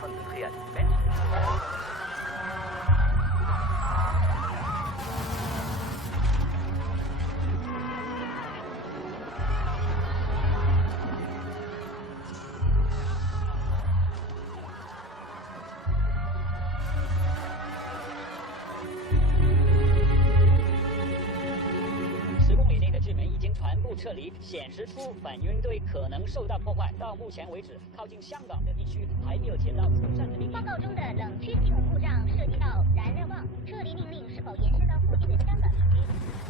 分子黑暗里面。撤离显示出反运队可能受到破坏。到目前为止，靠近香港的地区还没有接到疏散的命令。报告中的冷却系统故障涉及到燃料棒，撤离命令是否延伸到附近的香港地区？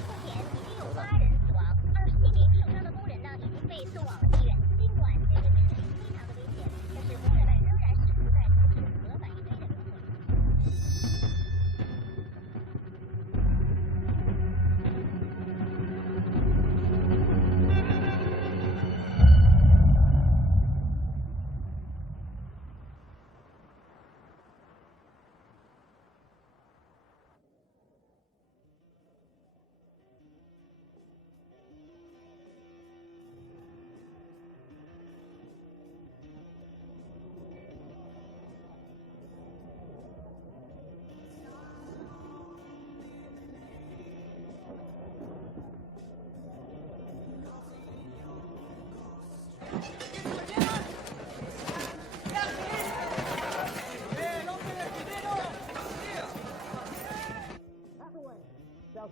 目前已经有8人死亡，27名受伤的工人呢已经被送往了医院。尽管这个撤离非常的危险，但是工人们仍然试图在从事核反应堆的工作。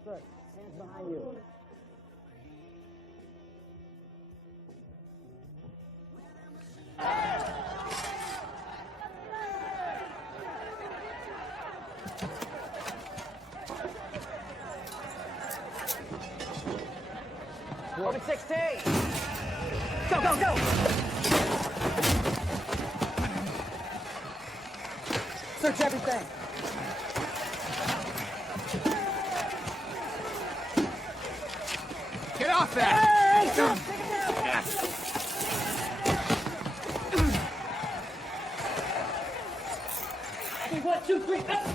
Sir, hands behind you. Open 16. Go, go, go. Search everything. Get off that! Hey! Yes. Hey, 1, 2, 3, up!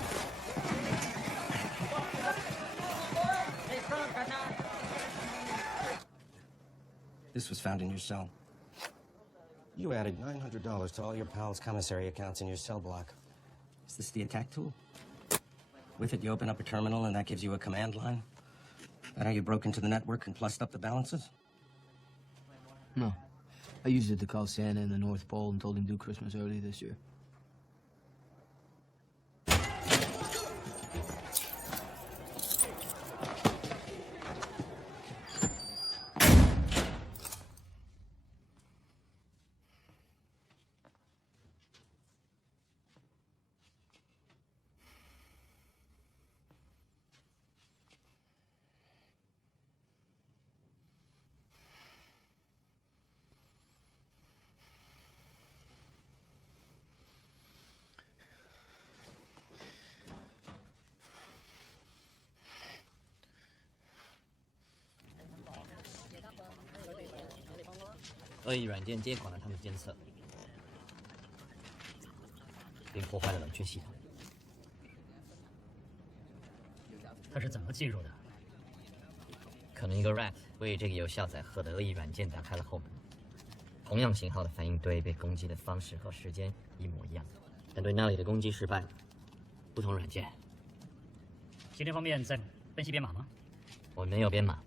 This was found in your cell. You added $900 to all your pals' commissary accounts in your cell block. Is this the attack tool? With it, you open up a terminal and that gives you a command line? That how you broke into the network and plussed up the balances? No. I used it to call Santa in the North Pole and told him to do Christmas early this year.恶意软件接管了他们监测，并破坏了冷却系统。他是怎么进入的？可能一个 rat 为这个有下载核的恶意软件打开了后门。同样型号的反应堆被攻击的方式和时间一模一样，但对那里的攻击失败了。不同软件。行政方面在分析编码吗？我没有编码。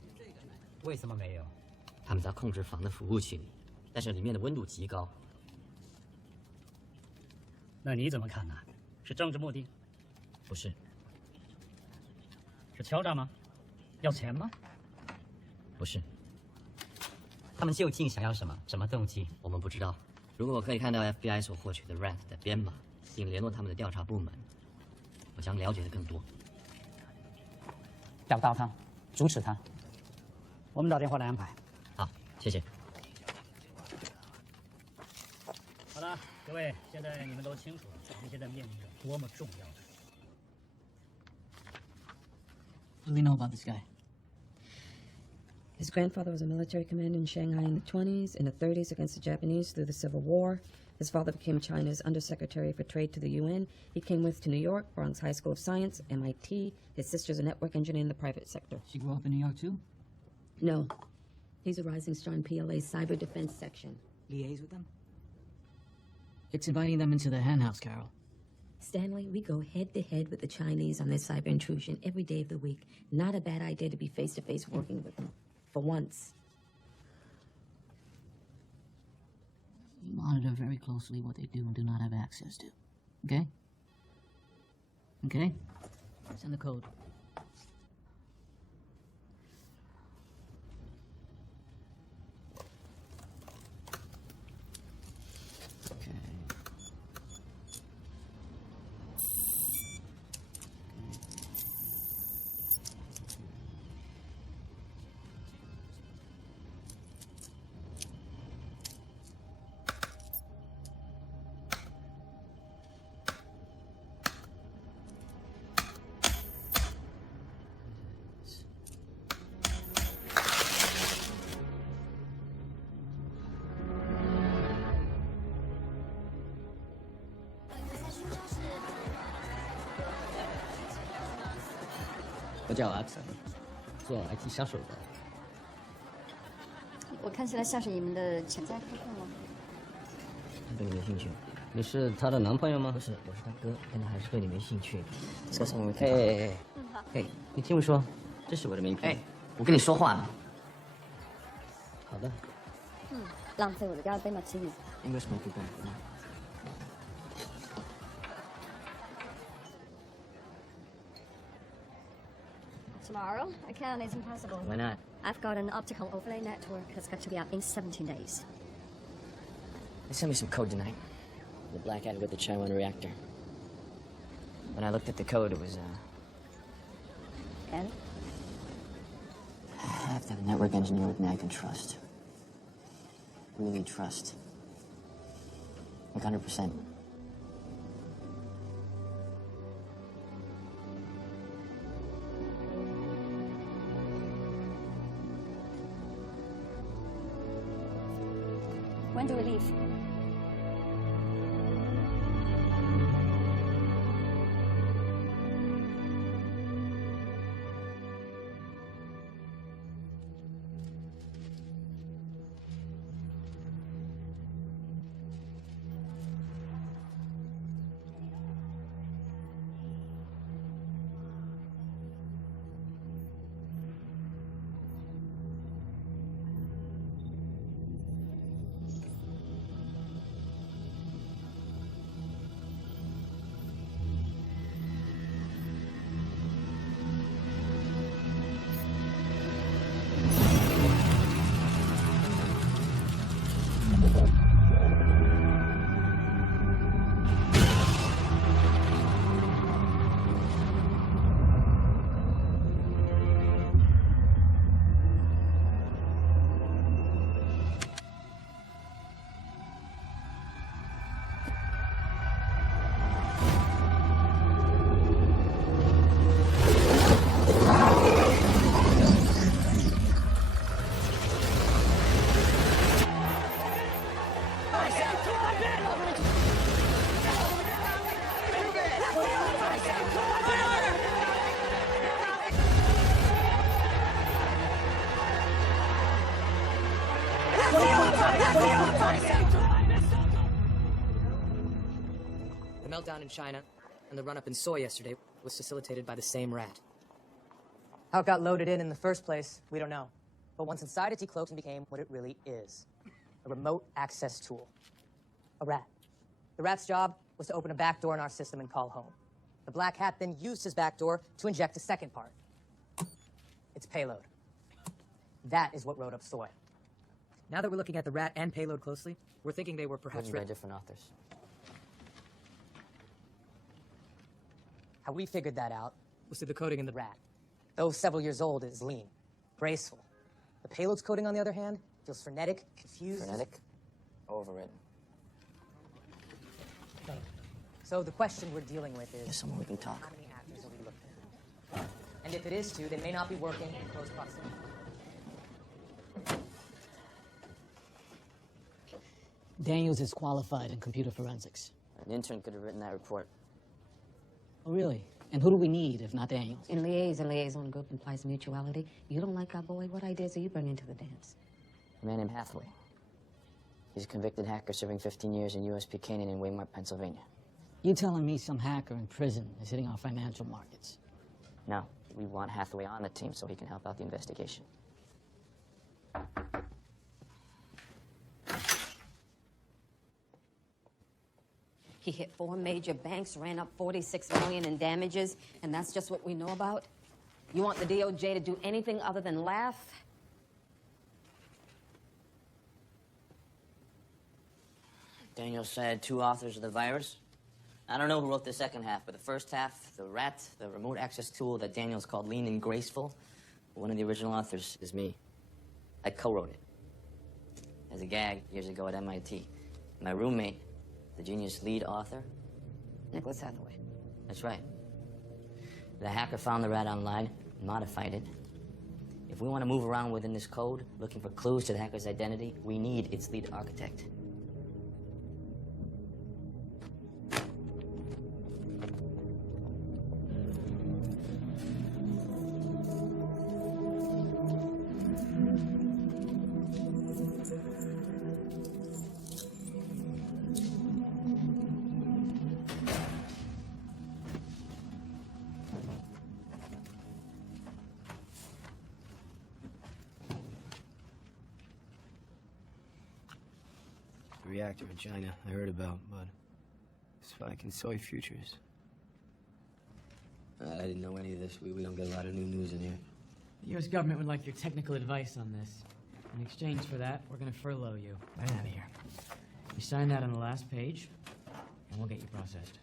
为什么没有？他们在控制房的服务器里，但是里面的温度极高。那你怎么看呢？是政治目的？不是。是敲诈吗？要钱吗？不是。他们究竟想要什么？什么动机？我们不知道。如果我可以看到 FBI 所获取的 rat 的编码，并联络他们的调查部门，我将了解的更多。找到他，阻止他。我们打电话来安排。好，谢谢。好了，各位，现在你们都清楚了，我们现在面临着多么重要的。What do we know about this guy? His grandfather was a military commander in Shanghai in the 20s. In the 30s, against the Japanese through the Civil War. His father became China's Undersecretary for Trade to the UN. He came with to New York, Bronx High School of Science, MIT. His sister's a network engineer in the private sector. She grew up in New York, too? No. He's a rising star in PLA's cyber defense section. Liaise with them? It's inviting them into the henhouse, Carol. Stanley, we go head-to-head with the Chinese on this cyber intrusion every day of the week. Not a bad idea to be face-to-face working with them. For once. You monitor very closely what they do and do not have access to. Okay? Okay? Send the code. Okay.我叫 Axel， 做 IT 销售的。我看起来像是你们的潜在客户吗？对你没兴趣。你是她的男朋友吗？不是，我是她哥，但他还是对你没兴趣。说什么？哎，好。哎，你听我说，这是我的名片。哎，我跟你说话呢。好的。浪费我的第二杯马奇尼。应该是没不够。Tomorrow? I can't, it's impossible. Why not? I've got an optical overlay network that's got to be out in 17 days. They sent me some code tonight. The black hat with the Chaiwan reactor. When I looked at the code, it was, And? I have to have a network engineer with me I can trust. Really trust. 100%. When do we leave? The meltdown in China and the run-up in soy yesterday was facilitated by the same rat. How it got loaded in the first place, we don't know. But once inside, it decloaked and became what it really is. A remote access tool. A rat. The rat's job was to open a back door in our system and call home. The black hat then used his back door to inject a second part. Its payload. That is what wrote up soy. Now that we're looking at the rat and payload closely, we're thinking they were perhaps written by different authors. How we figured that out was through the coding in the rat. Though several years old, it is lean, graceful. The payload's coding, on the other hand, feels frenetic, confused. Frenetic? Overwritten. So the question we're dealing with is... There's someone we can talk. How many actors are we looking at? And if it is two, they may not be working in close proximity. Daniels is qualified in computer forensics. An intern could have written that report. Oh, really? And who do we need if not Daniels? In liaison group implies mutuality. You don't like our boy, what ideas are you bringing to the dance? A man named Hathaway. He's a convicted hacker serving 15 years in U.S. Buchanan in Waymart, Pennsylvania. You telling me some hacker in prison is hitting our financial markets? No, we want Hathaway on the team so he can help out the investigation. He hit 4 major banks, ran up $46 million in damages, and that's just what we know about? You want the DOJ to do anything other than laugh? Daniel said 2 authors of the virus. I don't know who wrote the second half, but the first half, the rat, the remote access tool that Daniel's called lean and graceful, one of the original authors is me. I co-wrote it as a gag years ago at MIT. My roommate, the genius lead author, Nicholas Hathaway. That's right. The hacker found the rat online, modified it. If we want to move around within this code, looking for clues to the hacker's identity, we need its lead architect. Reactor in China, I heard about, but it's fucking soy futures. I didn't know any of this. We don't get a lot of new news in here. The U.S. government would like your technical advice on this. In exchange for that, we're gonna furlough you. Right out of here. You sign that on the last page, and we'll get you processed.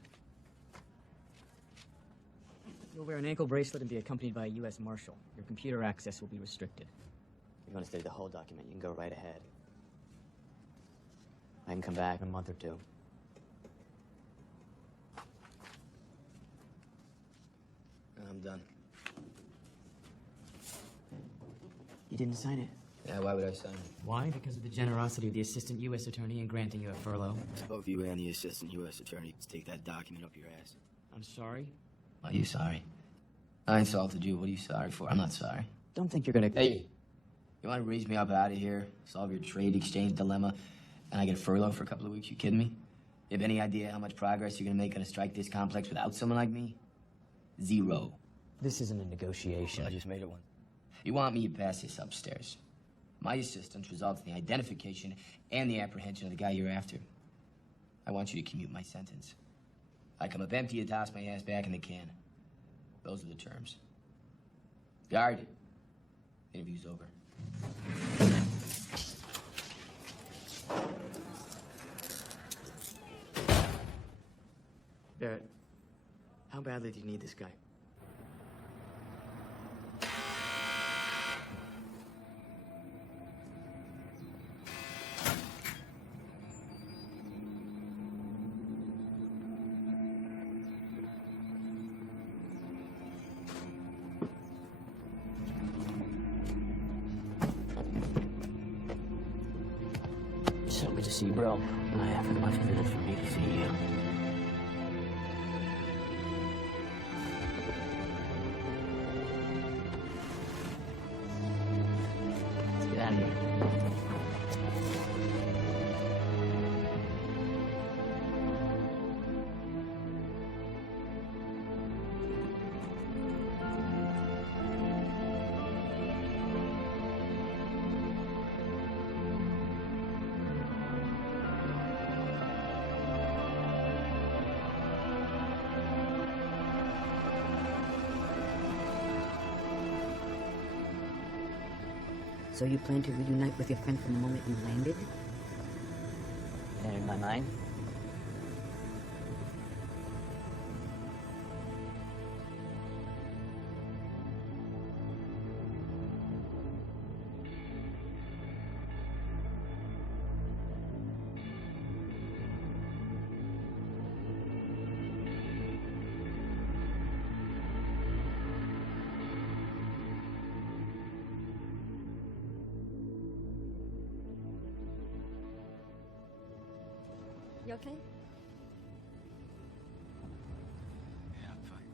You'll wear an ankle bracelet and be accompanied by a U.S. Marshal. Your computer access will be restricted. If you want to study the whole document, you can go right ahead. I can come back in a month or 2. I'm done. You didn't sign it. Yeah, why would I sign it? Why? Because of the generosity of the assistant U.S. attorney in granting you a furlough. Both you and the assistant U.S. attorney can take that document up your ass. I'm sorry. Why are you sorry? I insulted you. What are you sorry for? I'm not sorry. Don't think you're gonna... Hey, you want to raise me up out of here, solve your trade exchange dilemma, and I get a furlough for a couple of weeks? You kidding me? You have any idea how much progress you're gonna make on a strike this complex without someone like me? 0. This isn't a negotiation. I just made it one. You want me to pass this upstairs. My assistance results in the identification and the apprehension of the guy you're after. I want you to commute my sentence. I come up empty to toss my ass back in the can. Those are the terms. Guard. Interview's over. Barrett, how badly do you need this guy? So good to see you, bro. I have as much good for me to see you. Let's get out of here. So you plan to reunite with your friend from the moment you landed? And in my mind, You okay? Yeah, I'm fine.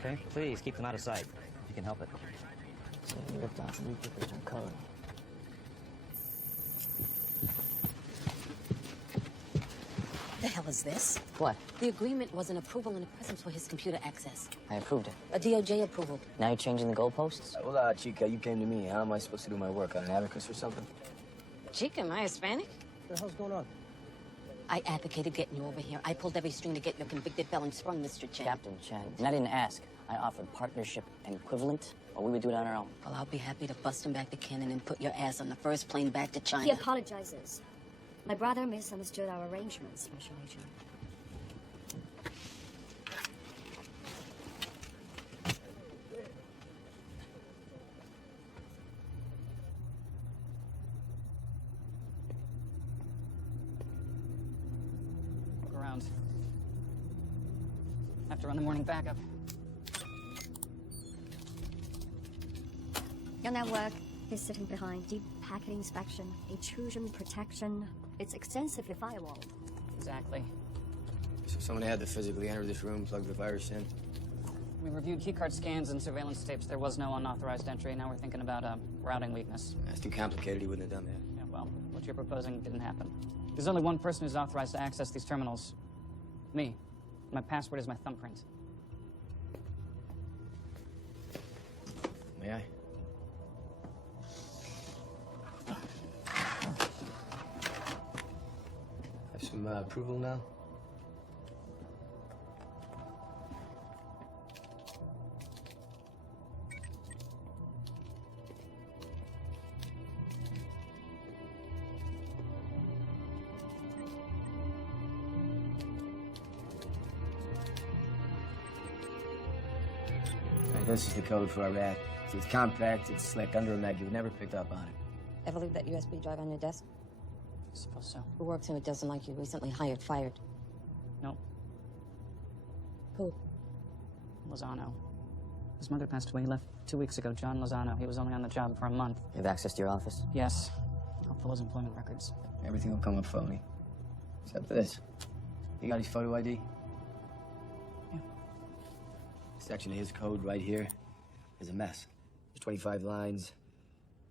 Okay, please keep them out of sight. can help it. So you ripped off new different code. The hell is this? What? The agreement was an approval and a presence for his computer access. I approved it. A DOJ approval. Now you're changing the goalposts? Hola, chica, you came to me. How am I supposed to do my work? On an abacus or something? Chica, am I Hispanic? What the hell's going on? I advocated getting you over here. I pulled every string to get your convicted felon sprung, Mr. Chen. Captain Chen. And I didn't ask. I offered partnership and equivalent, or we would do it on our own. Well, I'll be happy to bust him back to Cannon and put your ass on the first plane back to China. He apologizes. My brother misunderstood our arrangements, Special Agent. Look around. I have to run the morning backup. Your network is sitting behind deep packet inspection, intrusion protection. It's extensively firewalled. Exactly. So someone had to physically enter this room, plug the virus in. We reviewed keycard scans and surveillance tapes. There was no unauthorized entry. Now we're thinking about a routing weakness. That's too complicated. He wouldn't have done that. Yeah, well, what you're proposing didn't happen. There's only one person who's authorized to access these terminals. Me. My password is my thumbprint. May I? Have some approval now? This is the code for our rat. It's compact, it's slick, under a mag. You would never picked up on it. Ever leave that USB drive on your desk? I suppose so. Who works in it doesn't like you? Recently hired, fired. No. Who? Lozano. His mother passed away. He left 2 weeks ago. John Lozano. He was only on the job for a month. You have access to your office? Yes. I'll pull his employment records. Everything will come up phony. Except this. You got his photo ID? Yeah. Section of his code right here is a mess. There's 25 lines.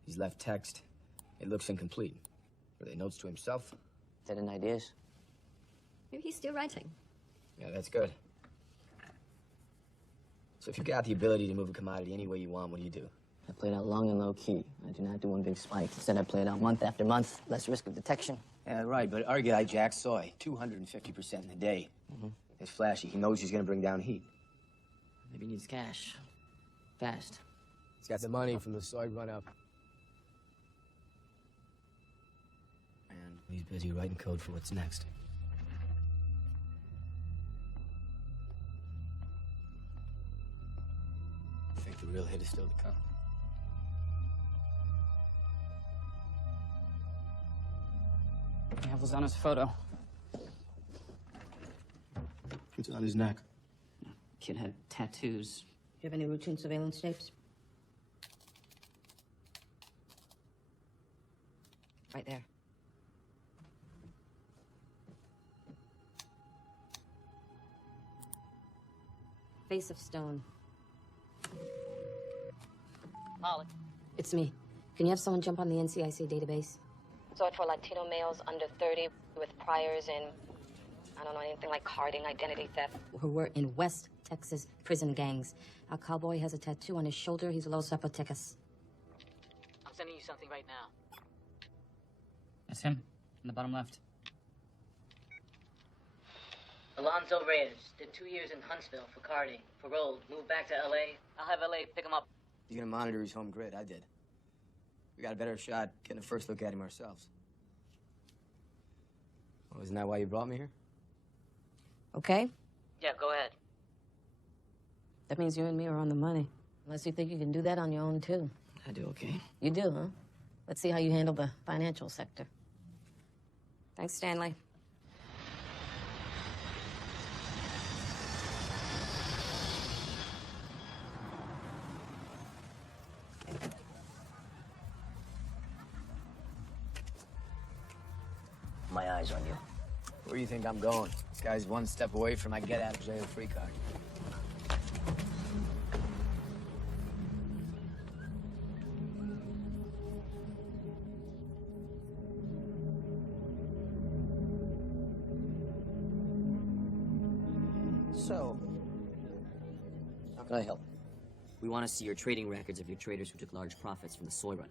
He's left text. It looks incomplete. Were they notes to himself? Dead end ideas? Maybe he's still writing. Yeah, that's good. So if you've got the ability to move a commodity any way you want, what do you do? I play it out long and low key. I do not do one big spike. Instead, I play it out month after month. Less risk of detection. Yeah, right, but our guy, Jack Soy, 250% in a day. It's flashy. He knows he's gonna bring down heat. Maybe he needs cash. Fast. He's got the money from the soy run-up. And he's busy writing code for what's next. I think the real hit is still to come. I have Lozano's photo. It's on his neck. Kid had tattoos. Do you have any routine surveillance tapes? Right there. Face of stone. Molly. It's me. Can you have someone jump on the NCIC database? Sort for Latino males under 30 with priors in, I don't know, anything like carding, identity theft. Who were in West Texas prison gangs. Our cowboy has a tattoo on his shoulder. He's Los Zapotecas. I'm sending you something right now. That's him, in the bottom left. Alonzo Reyes did 2 years in Huntsville for carding. Paroled, moved back to L.A. I'll have L.A. pick him up. He's gonna monitor his home grid. I did. We got a better shot getting a first look at him ourselves. Well, isn't that why you brought me here? Okay? Yeah, go ahead. That means you and me are on the money. Unless you think you can do that on your own, too. I do okay. You do, huh? Let's see how you handle the financial sector. Thanks, Stanley. My eyes on you. Where do you think I'm going? This guy's one step away from my get-out-of-jail-free card. so. How can I help? We want to see your trading records of your traders who took large profits from the soy run-up.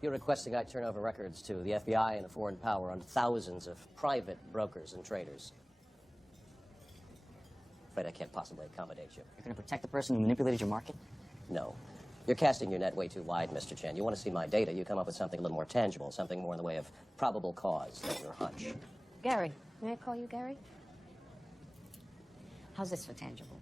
You're requesting I turn over records to the FBI and a foreign power on thousands of private brokers and traders. Afraid I can't possibly accommodate you. You're going to protect the person who manipulated your market? No. You're casting your net way too wide, Mr. Chen. You want to see my data, you come up with something a little more tangible, something more in the way of probable cause than your hunch. Gary. May I call you Gary? How's this for tangible?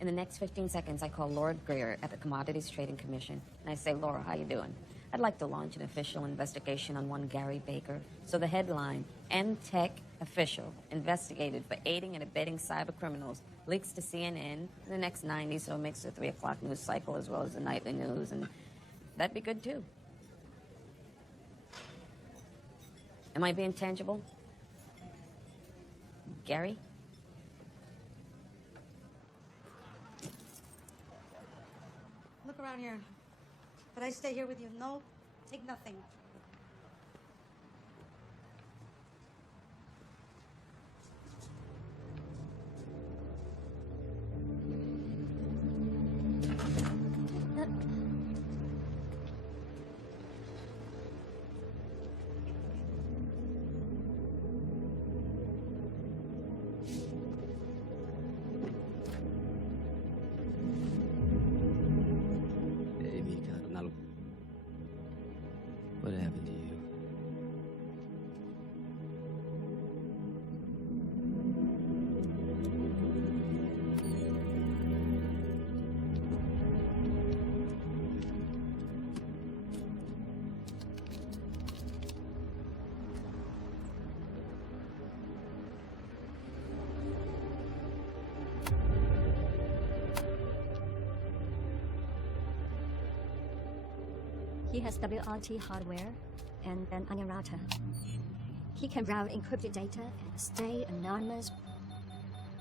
In the next 15 seconds, I call Lord Greer at the Commodities Trading Commission, and I say, Laura, how you doing? I'd like to launch an official investigation on one Gary Baker. So the headline, M-Tech official investigated for aiding and abetting cyber criminals, leaks to CNN in the next 90, so it makes the 3 o'clock news cycle as well as the nightly news, and that'd be good too. Am I being tangible? Gary? Look around here. But I stay here with you. No, take nothing. What happened to you? He has WRT hardware and an onion router. He can route encrypted data and stay anonymous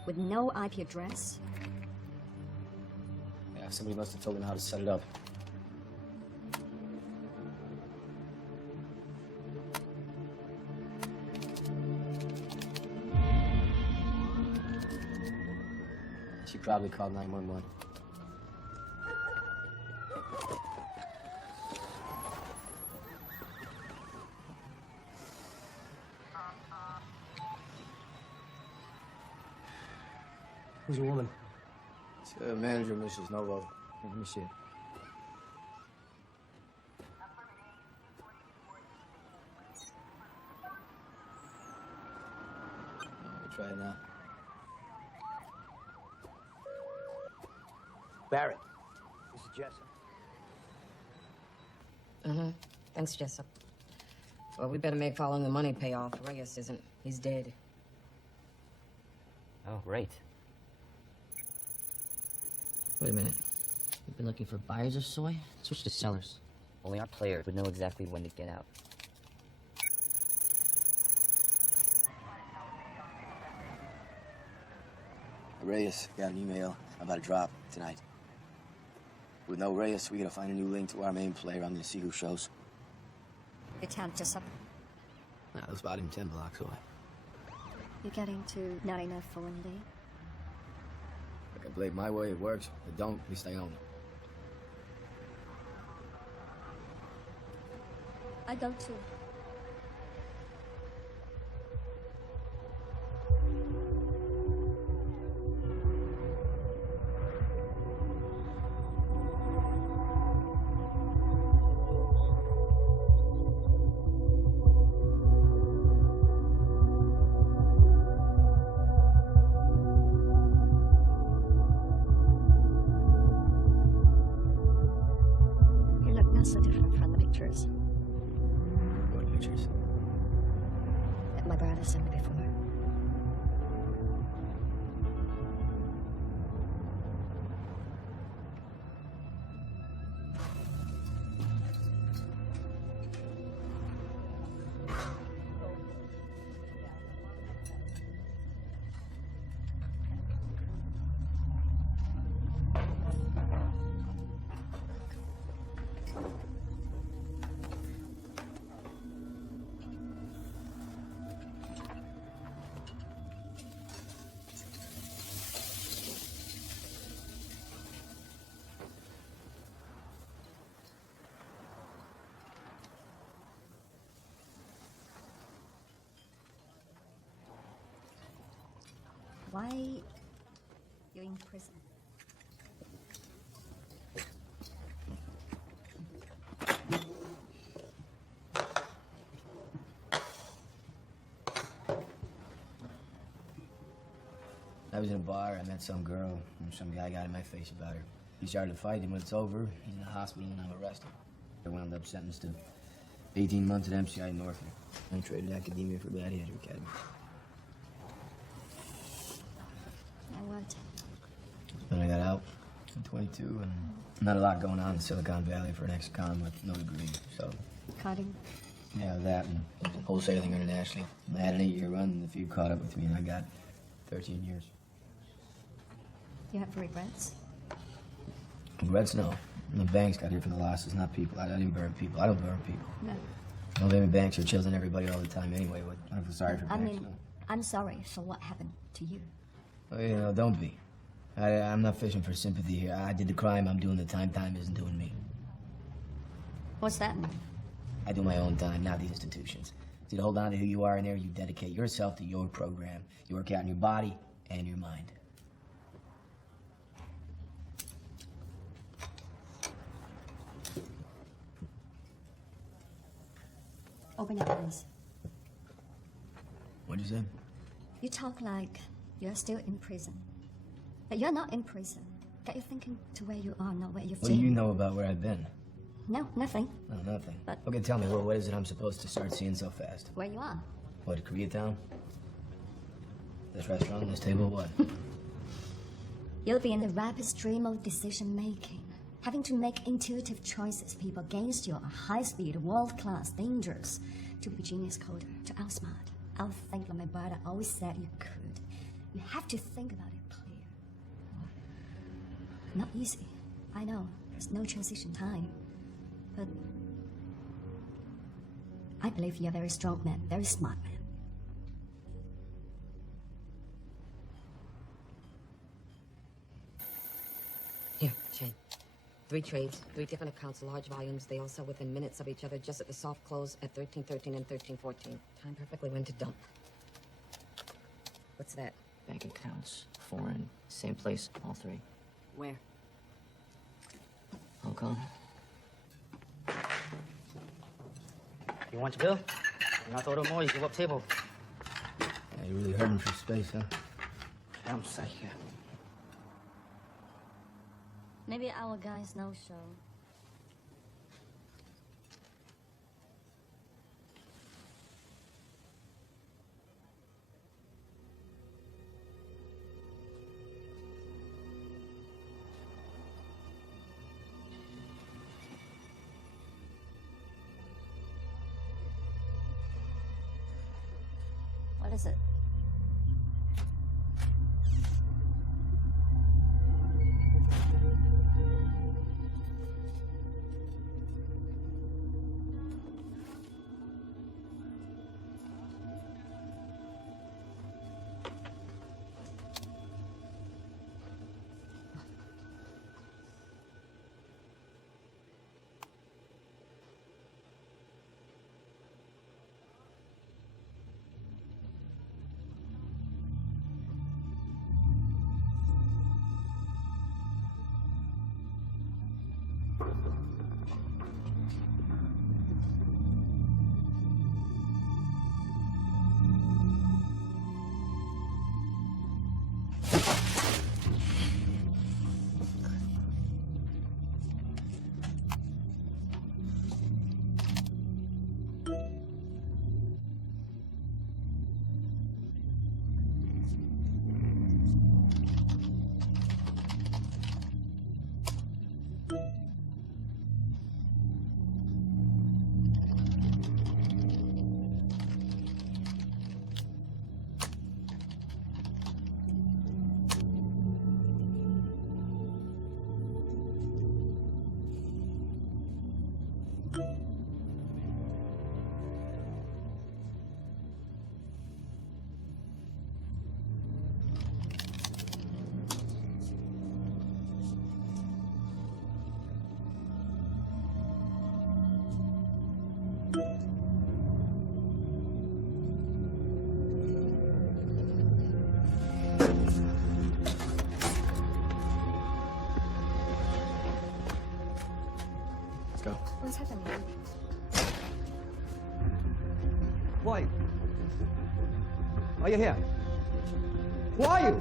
with no IP address. Yeah, somebody must have told him how to set it up. She probably called 911. Who's your woman? It's manager, Mrs. Novo. Let me see it. We'll try it now. Barrett, this is Jessup. Mm-hmm. Thanks, Jessup. Well, we better make following the money pay off. Reyes isn't. He's dead. Oh, great. Wait a minute. You've been looking for buyers of soy? Switch to sellers. Only our players would know exactly when to get out. Reyes got an email about a drop tonight. With no Reyes, we gotta find a new link to our main player. I'm gonna see who shows. Your town just up. Nah, it was about him 10 blocks away. You're getting to not enough for one day. If I can play it my way, it works. If it don't, we stay home. I go too. You look not so different from the pictures What pictures? that my brother sent me before. why you're in prison. I was in a bar, I met some girl, and some guy got in my face about her. He started to fight, and when it's over, he's in the hospital and I'm arrested. I wound up sentenced to 18 months at MCI Norfolk. I traded academia for Gladiator Academy. Now what? Then I got out at 22, and not a lot going on in Silicon Valley for an ex-con with no degree, so... Cutting? Yeah, that and wholesaling internationally. I had an 8-year run, and a few caught up with me, and I got 13 years. You have regrets? Regrets, no. The banks got here for the losses, not people. I didn't burn people. I don't burn people. No. No, they banks are chilling everybody all the time anyway. I feel sorry for I banks. mean, No. I'm sorry for what happened to you. Oh, you know, don't be. I'm not fishing for sympathy here. I did the crime, I'm doing the time. Time isn't doing me. What's that mean? I do my own time, not the institutions. See, to hold on to who you are in there, you dedicate yourself to your program. You work out in your body and your mind. Open your eyes. What'd you say? You talk like you're still in prison. But you're not in prison. Get your thinking to where you are, not where you've What do been. you know about where I've been? No, nothing. No, nothing. But- Okay, tell me, what is it I'm supposed to start seeing so fast? Where you are. What, Koreatown? This restaurant, this table, what? You'll be in the rapid stream of decision making. Having to make intuitive choices, people against you are high speed, world class, dangerous. To be genius coder, to outsmart, outthink like my brother always said you could. You have to think about it clear. Not easy. I know, there's no transition time. But I believe you're a very strong man, very smart man. Here, Shane. 3 trades, 3 different accounts, large volumes. They all sell within minutes of each other, just at the soft close at 13:13 and 13:14. Time perfectly when to dump. What's that? Bank accounts, foreign, same place, all 3. Where? Hong Kong. You want your bill? You not order more, you give up table. Yeah, you really hurting for space, huh? I'm sorry. Yeah. Maybe our guys no show. What is it? go. What's happening? Why? Are you here? Who are you?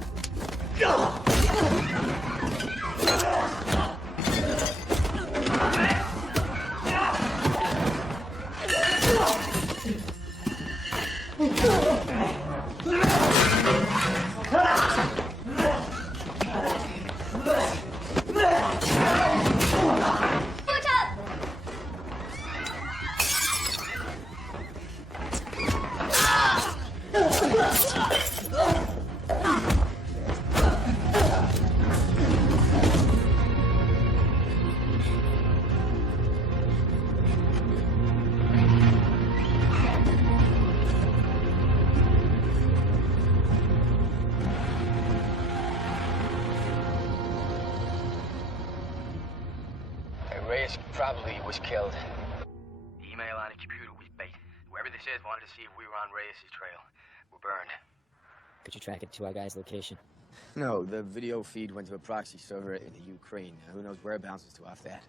Reyes probably was killed. The email on the computer was bait. Whoever this is wanted to see if we were on Reyes' trail. We're burned. Could you track it to our guy's location? No, the video feed went to a proxy server in the Ukraine. Who knows where it bounces to off that?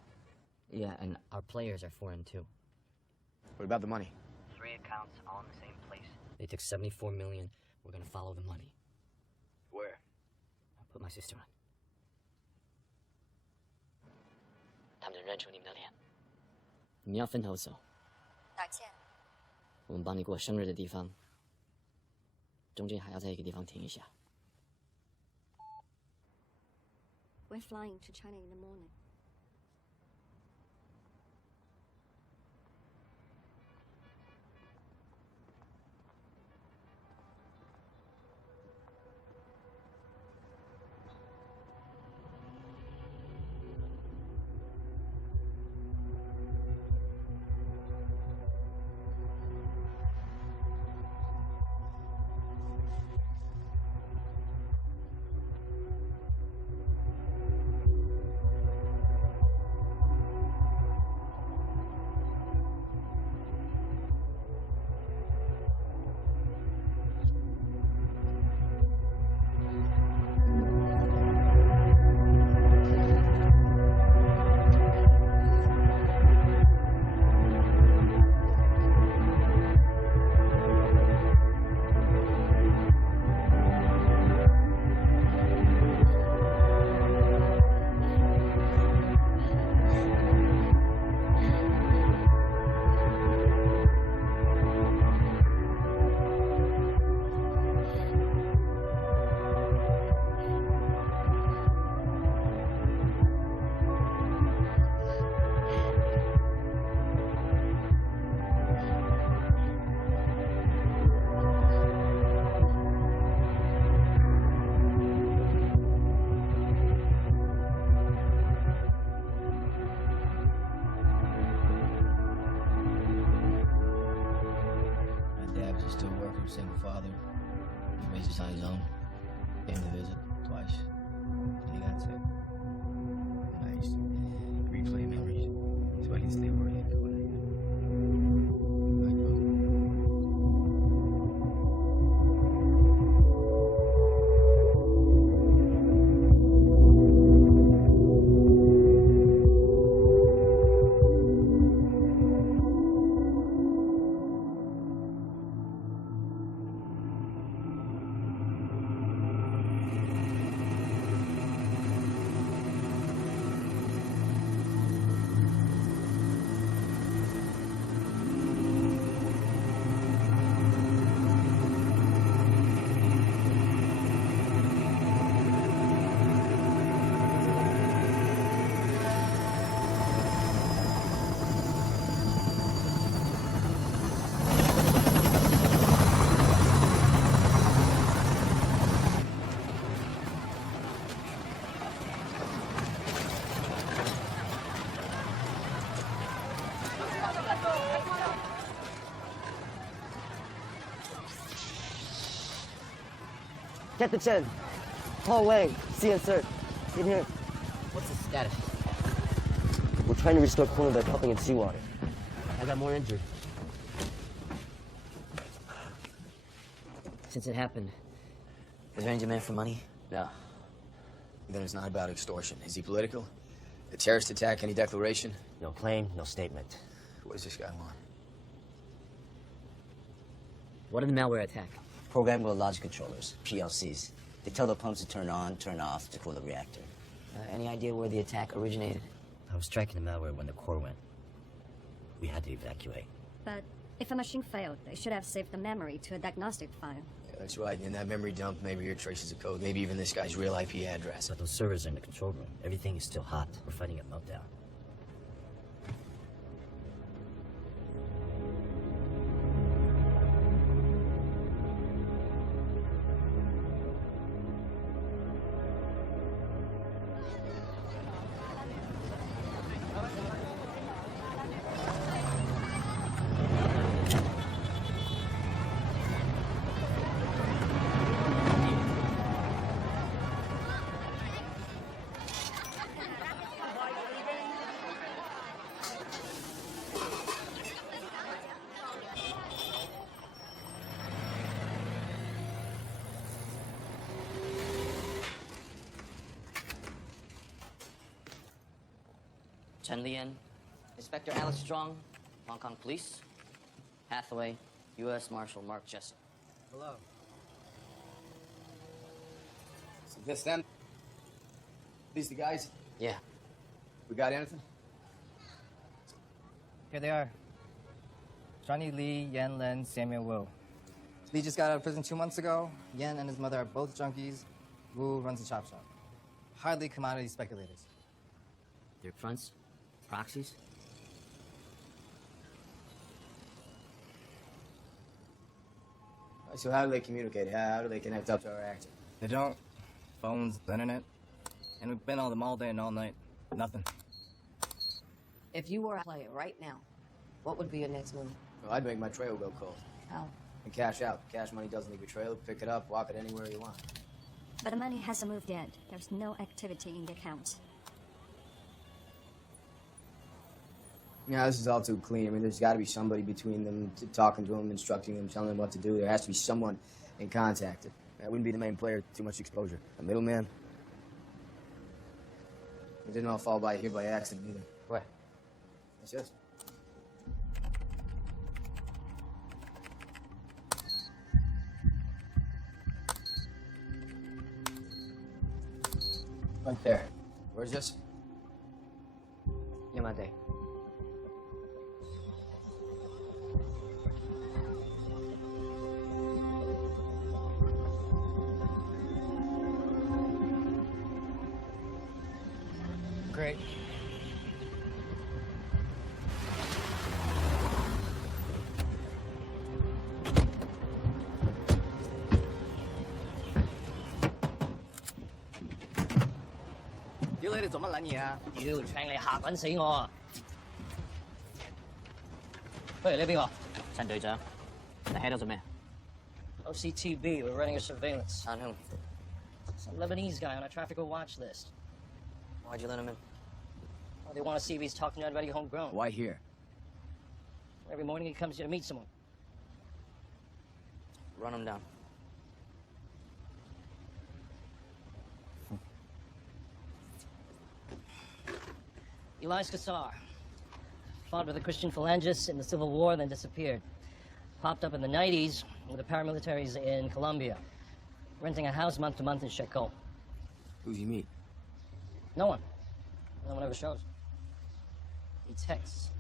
Yeah, and our players are foreign too. What about the money? 3 accounts all in the same place. They took 74 million. We're gonna follow the money. Where? I'll put my sister on. 他们能认出你们的脸。你们要分头走。哪儿见？我们帮你过生日的地方，中间还要在一个地方停一下。We're flying to China in the morning. Still working, single father. He raised us on his own. Came to visit twice. He got sick. And I used to replay memories so I can stay oriented. Captain Chen, Paul Wang, see insert. In here. What's the status? We're trying to restore Corner by pumping in seawater. I got more injured. Since it happened, is there any demand for money? No. Then it's not about extortion. Is he political? A terrorist attack, any declaration? No claim, no statement. What does this guy want? What did the malware attack? Programmable logic controllers, PLCs. They tell the pumps to turn on, turn off to cool the reactor. Any idea where the attack originated? I was tracking the malware when the core went. We had to evacuate. But if a machine failed, they should have saved the memory to a diagnostic file. Yeah, that's right. In that memory dump, maybe your traces of code, maybe even this guy's real IP address. But those servers are in the control room. Everything is still hot. We're fighting a meltdown. Chen Lian, Inspector Alex Strong, Hong Kong Police, Hathaway, U.S. Marshal Mark Jessup. Hello. So this them? These the guys? Yeah. We got anything? Here they are. Johnny Lee, Yan Len, Samuel Wu. Lee just got out of prison 2 months ago. Yan and his mother are both junkies. Wu runs a chop shop. Hardly commodity speculators. They're fronts? Proxies? So how do they communicate? How do they connect up to our reactor? They don't. Phones, the internet. And we've been on them all day and all night. Nothing. If you were a player right now, what would be your next move? Well, I'd make my trail go cold. How? And cash out. Cash money doesn't leave your trail. Pick it up, walk it anywhere you want. But the money hasn't moved yet. There's no activity in the account. Yeah, this is all too clean. I mean, there's got to be somebody between them, talking to them, instructing them, telling them what to do. There has to be someone in contact. That wouldn't be the main player. Too much exposure. A middleman. It didn't all fall by here by accident either. What? That's just. Right there. Where's this? Yamade. Great.屌你哋做乜撚嘢啊？屌，請你嚇撚死我啊！喂，你邊個？陳隊長，你喺度做咩？ OCTV, we're running a surveillance. On whom? Some Lebanese guy on a trafficker watch list. Why'd you let him in? Well, they want to see if he's talking to anybody homegrown. Why here? Every morning he comes here to meet someone. Run him down. Elias Kassar. Fought with the Christian Phalangists in the Civil War, then disappeared. Popped up in the 90s with the paramilitaries in Colombia. Renting a house month to month in Shekol. Who'd you meet? No one. No one ever shows. He texts.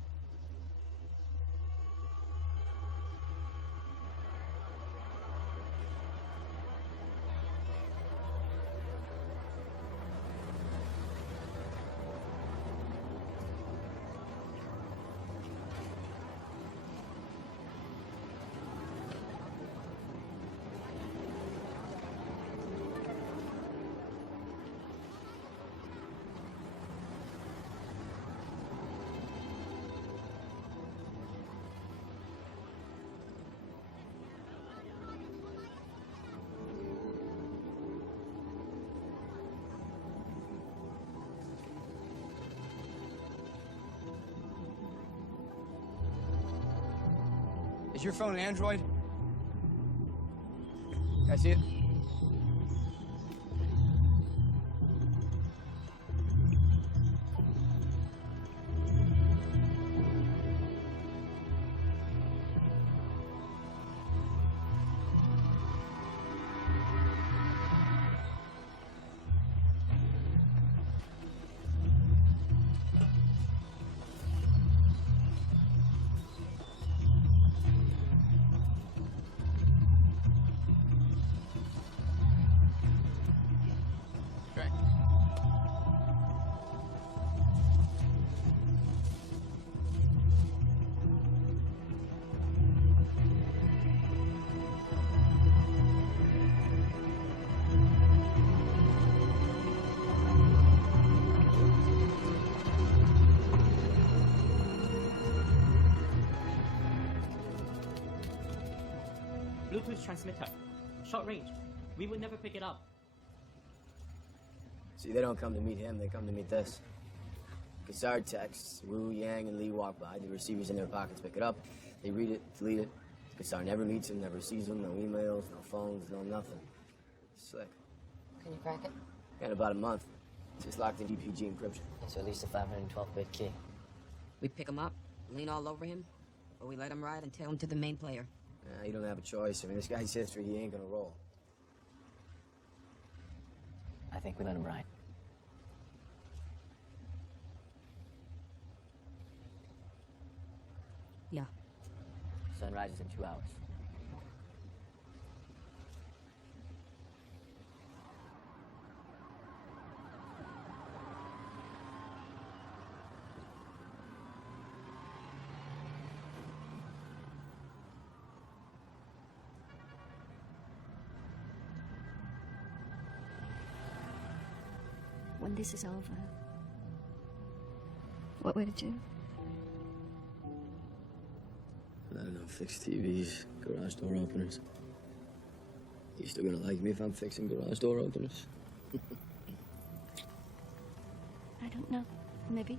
Is your phone an Android? Can I see it? to his transmitter. Short range. We would never pick it up. See, they don't come to meet him, they come to meet this. Kassar texts, Wu, Yang, and Li walk by. The receivers in their pockets pick it up. They read it, delete it. Kassar never meets him, never sees him, no emails, no phones, no nothing. Slick. Can you crack it? In about a month. It's just locked in DPG encryption. So at least a 512-bit key. We pick him up, lean all over him, or we let him ride and tail him to the main player. You don't have a choice. I mean, this guy's history, he ain't gonna roll. I think we let him ride. Yeah. Sun rises in 2 hours. When this is over, what will you do? I don't know, fix TVs, garage door openers. You still gonna like me if I'm fixing garage door openers? I don't know. Maybe.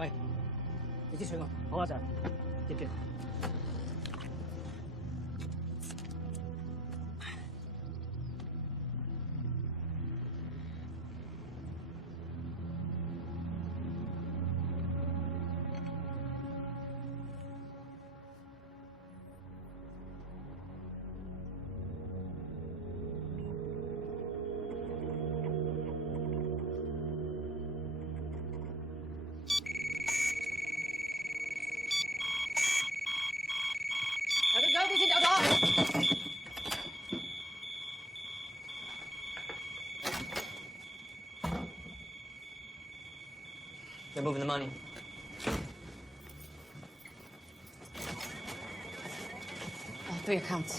Wait. 你支水我，好啊，Sir。接住。They're moving the money. All 3 accounts.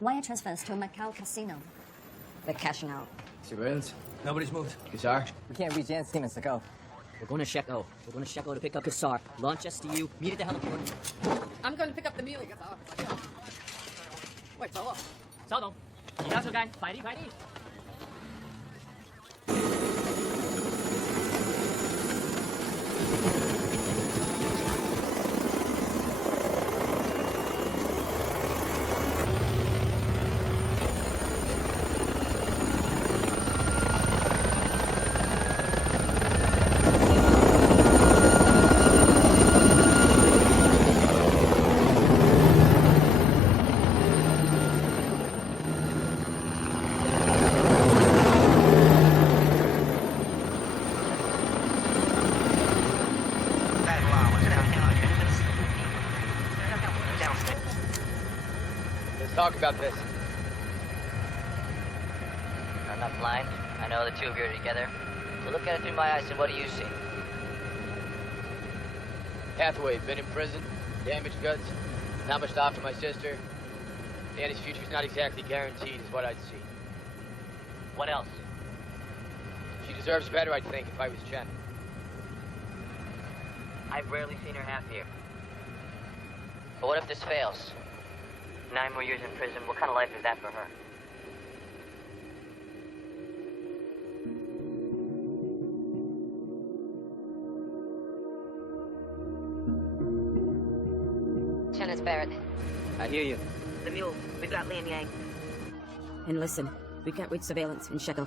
Wire transfers to a Macau casino. They're cashing out. Surveillance? Nobody's moved. Kassar? We can't reach Jan's team in Sako. We're going to Sheko. We're going to Sheko to pick up Kassar. Launch SDU. Meet at the heliport. I'm going to pick up the mealy. 喂，走啊！稍等，而家出街，快啲，快啲！Talk about this. I'm not blind. I know the two of you are together. So look at it through my eyes and what do you see? Hathaway, been in prison, damaged goods, not much to offer my sister. Danny's future's not exactly guaranteed is what I'd see. What else? She deserves better, I think, if I was Jen. I've rarely seen her half here. But what if this fails? 9 more years in prison, what kind of life is that for her? Chen, it's Barrett. I hear you. The mule. We've got Li and Yang. And listen, we can't reach surveillance in Sheko.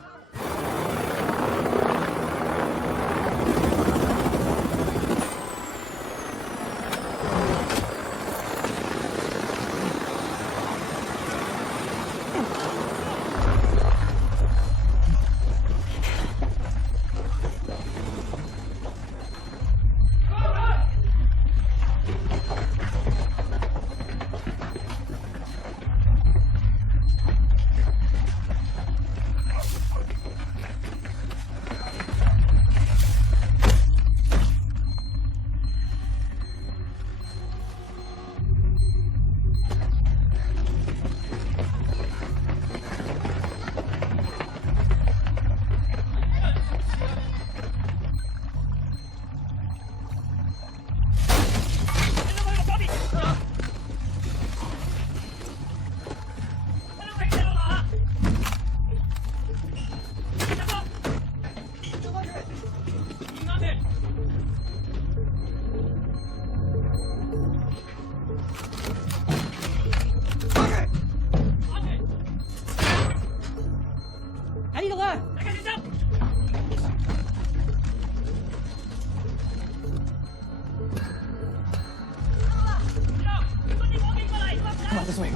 Come on, this way.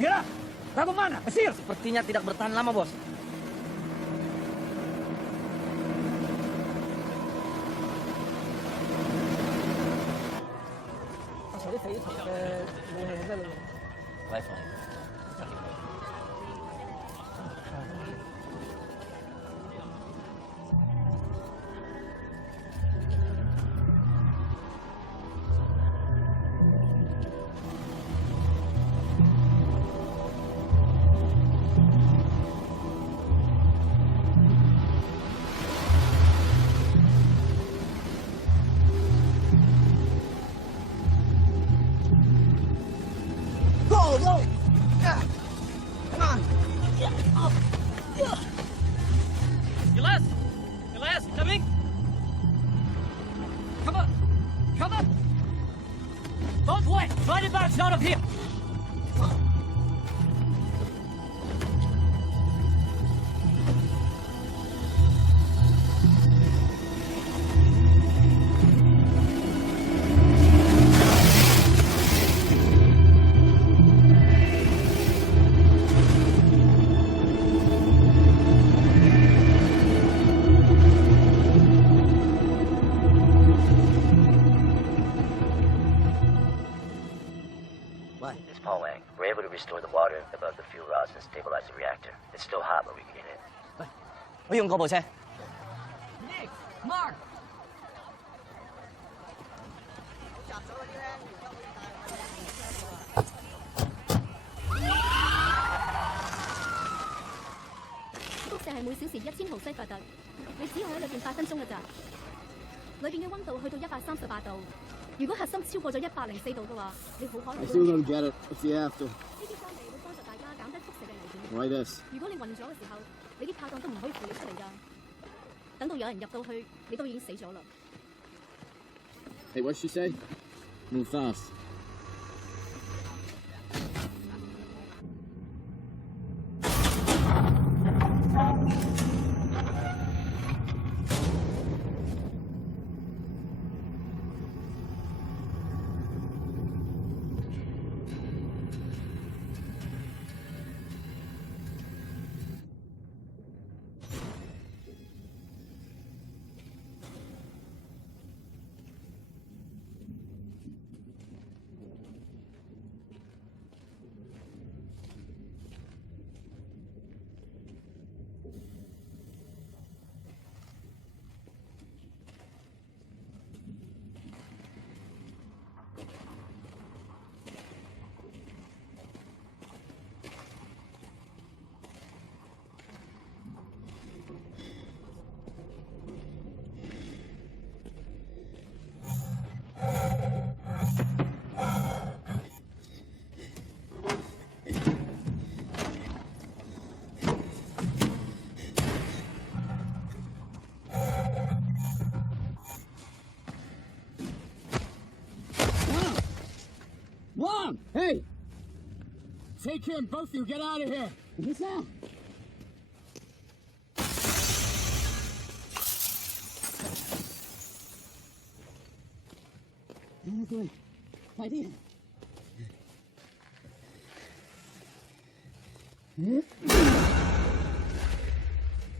Dia, lagu mana? Assistir. Sepertinya tidak bertahan lama, bos. Wifi. Yes, coming. Come on. Come on. Both ways. Find it bounce out of here. What? It's Paul Wang. We're able to restore the water above the fuel rods and stabilize the reactor. It's still hot, but we can get in. 我用嗰部車。 Nick, Mark. 輻射係每小時1000毫西弗特，你只可以喺裏邊8分鐘㗎咋。裏邊嘅溫度去到138度，如果核心超過咗104度嘅話，你好可能 I 會 still don't get it. What's the after? 呢啲裝備會幫助大家減低輻射嘅危險。 Why this? 如果你暈咗嘅時候，你啲炮彈都唔可以扶你出嚟㗎。等到有人入到去，你都已經死咗啦。 Hey, what'd she say? Move fast. Wong! Hey! Take him, both of you, get out of here! What's that? Good. 快啲！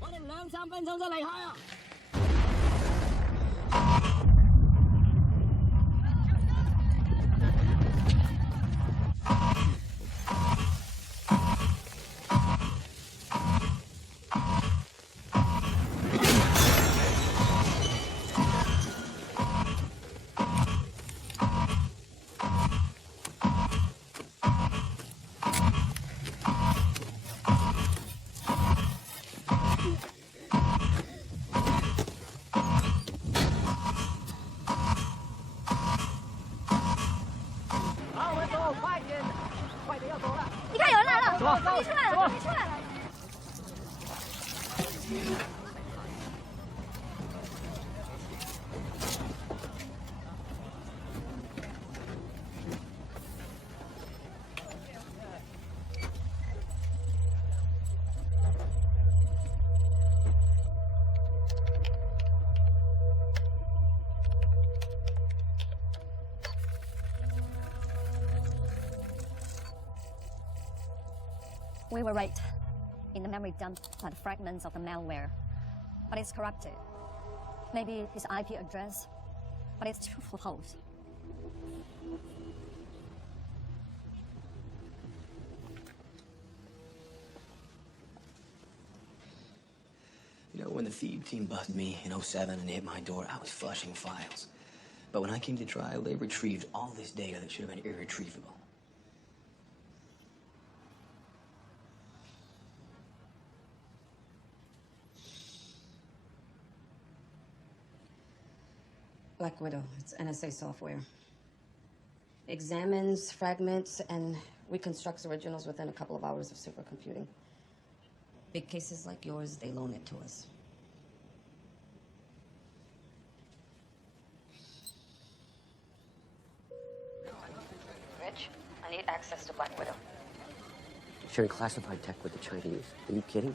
我哋2-3分鐘就離開啊！ 你看有人来了，终于出来了，终于出来了。 We were right in the memory dump are the fragments of the malware, but it's corrupted. Maybe his IP address, but it's too false. You know, when the feed team busted me in 07 and hit my door, I was flushing files. But when I came to trial, they retrieved all this data that should have been irretrievable. Black Widow, it's NSA software. Examines fragments and reconstructs originals within a couple of hours of supercomputing. Big cases like yours, they loan it to us. access to Black Widow. Sharing classified tech with the Chinese. Are you kidding?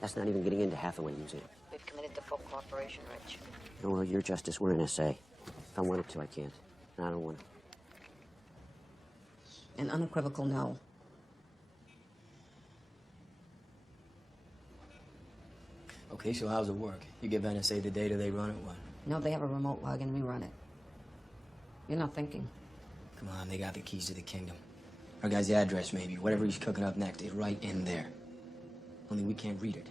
That's not even getting into half of what using it. We've committed to full cooperation, Rich. No, well, you're Justice. We're NSA. If I wanted to, I can't. And I don't want to. An unequivocal no. Okay, so how's it work? You give NSA the data, they run it, what? No, they have a remote login, we run it. You're not thinking. Come on, they got the keys to the kingdom. Our guy's address, maybe. Whatever he's cooking up next is right in there. Only we can't read it.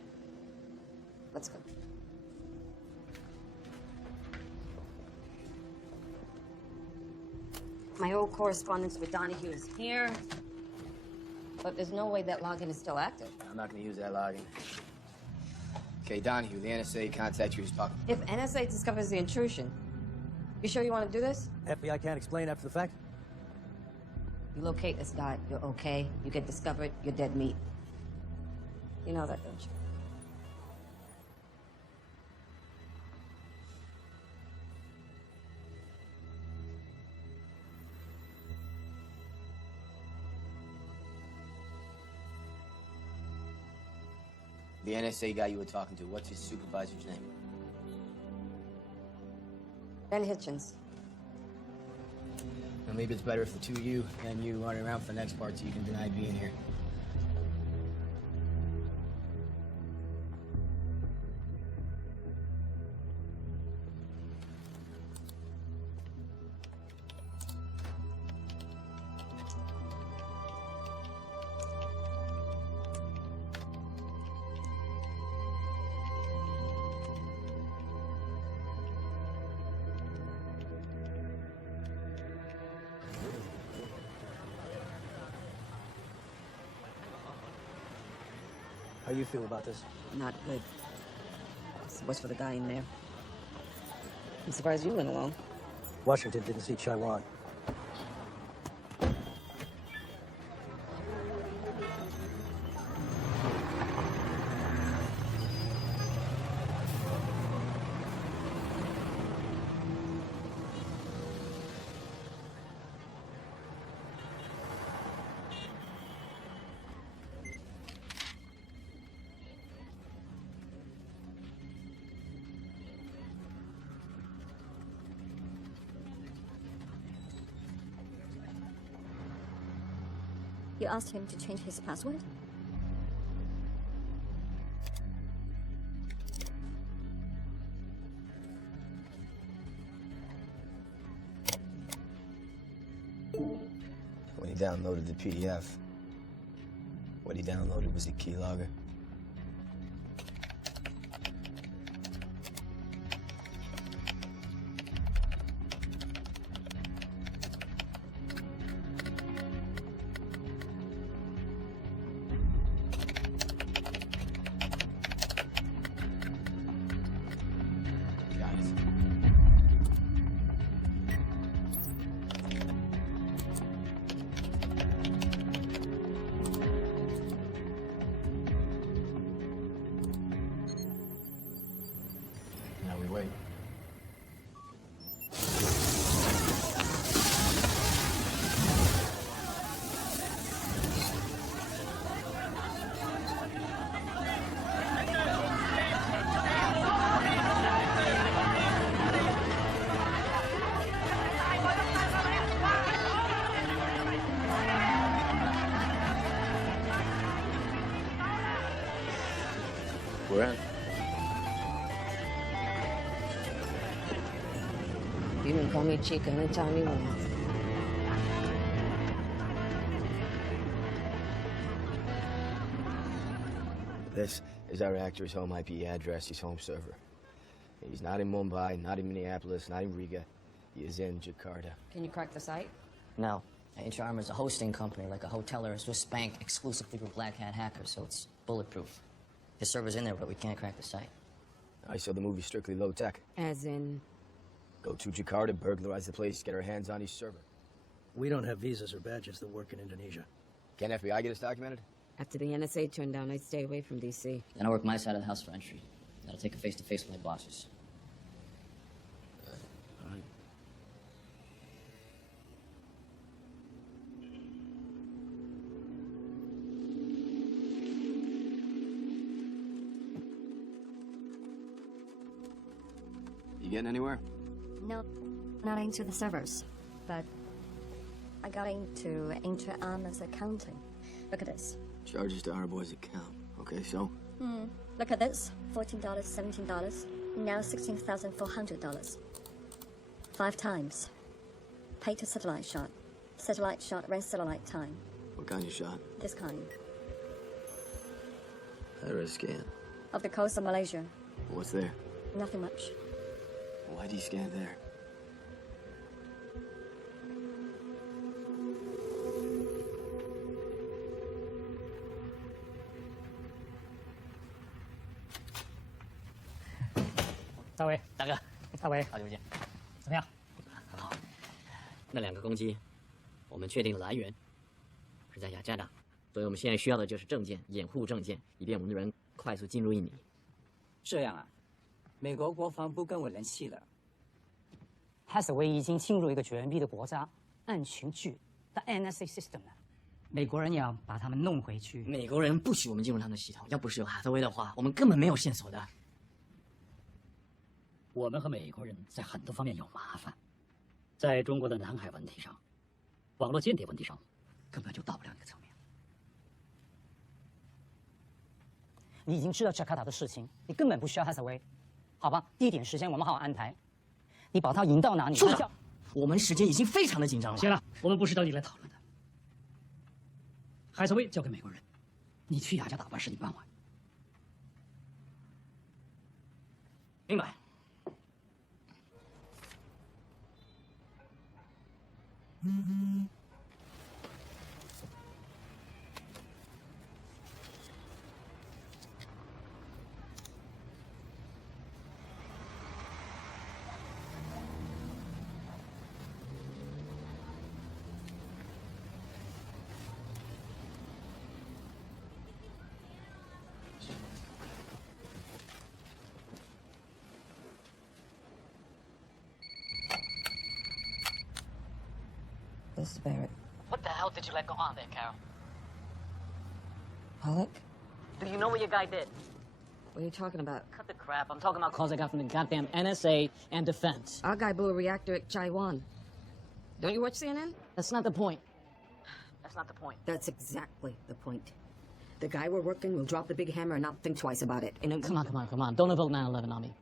Let's go. My old correspondence with Donahue is here. But there's no way that login is still active. I'm not gonna use that login. Okay, Donahue, the NSA contact you was talking. If NSA discovers the intrusion, you sure you want to do this? FBI can't explain after the fact? You locate this guy, you're okay. You get discovered, you're dead meat. You know that, don't you? The NSA guy you were talking to, what's his supervisor's name? Ben Hitchens. Well, maybe it's better if the two of you and you run around for the next part so you can deny being here. How you feel about this? Not good. So what's for the guy in there? I'm surprised you went along. Washington didn't see Taiwan. You asked him to change his password? When he downloaded the PDF, what he downloaded was the keylogger. Now we wait. We're in. You can call me Chica anytime you want. This is our actor's home IP address, his home server. He's not in Mumbai, not in Minneapolis, not in Riga. He is in Jakarta. Can you crack the site? No. HR Armor is a hosting company, like a hotel or a Swiss bank, exclusively for black hat hackers, so it's bulletproof. His server's in there, but we can't crack the site. I saw the movie strictly low tech. As in? Go to Jakarta, burglarize the place, get our hands on his server. We don't have visas or badges that work in Indonesia. Can FBI get us documented? After the NSA turned down, I'd stay away from D.C. Then I work my side of the house for entry. That'll take a face-to-face with my bosses. All right. getting anywhere? No, not into the servers, but I got into inter-armors accounting. Look at this. Charges to our boy's account. Okay, so? Look at this. $14, $17. Now $16,400. 5 times. Paid to satellite shot. Satellite shot ran satellite time. What kind of shot? This kind. High-res scan. Of the coast of Malaysia. What's there? Nothing much. Why'd he scan there?大伟，大哥，大伟，好久不见，怎么样？很好。那2个攻击，我们确定了来源是在雅加达，所以我们现在需要的就是证件，掩护证件，以便我们的人快速进入印尼。这样啊，美国国防部跟我联系了。Hathaway 已经进入一个绝密的国家，案情巨，但 NSA system 呢？美国人要把他们弄回去。美国人不许我们进入他们的系统，要不是有哈特威的话，我们根本没有线索的。我们和美国人在很多方面有麻烦，在中国的南海问题上，网络间谍问题上，根本就到不了那个层面。你已经知道jakarta的事情，你根本不需要 Hathaway， 好吧？地点、时间我们好好安排。你把他引到哪里？处长，我们时间已经非常的紧张了。行了，我们不是找你来讨论的。海瑟薇交给美国人，你去雅加达把事情办完。明白。This is Barrett. What the hell did you let go on there, Carol? Pollock? Do you know what your guy did? What are you talking about? Cut the crap. I'm talking about Calls I got from the goddamn NSA and defense. Our guy blew a reactor at Taiwan. Don't you watch CNN? That's not the point. That's not the point. That's exactly the point. The guy we're working will drop the big hammer and not think twice about it. And Come on. Don't evoke 9/11 on me.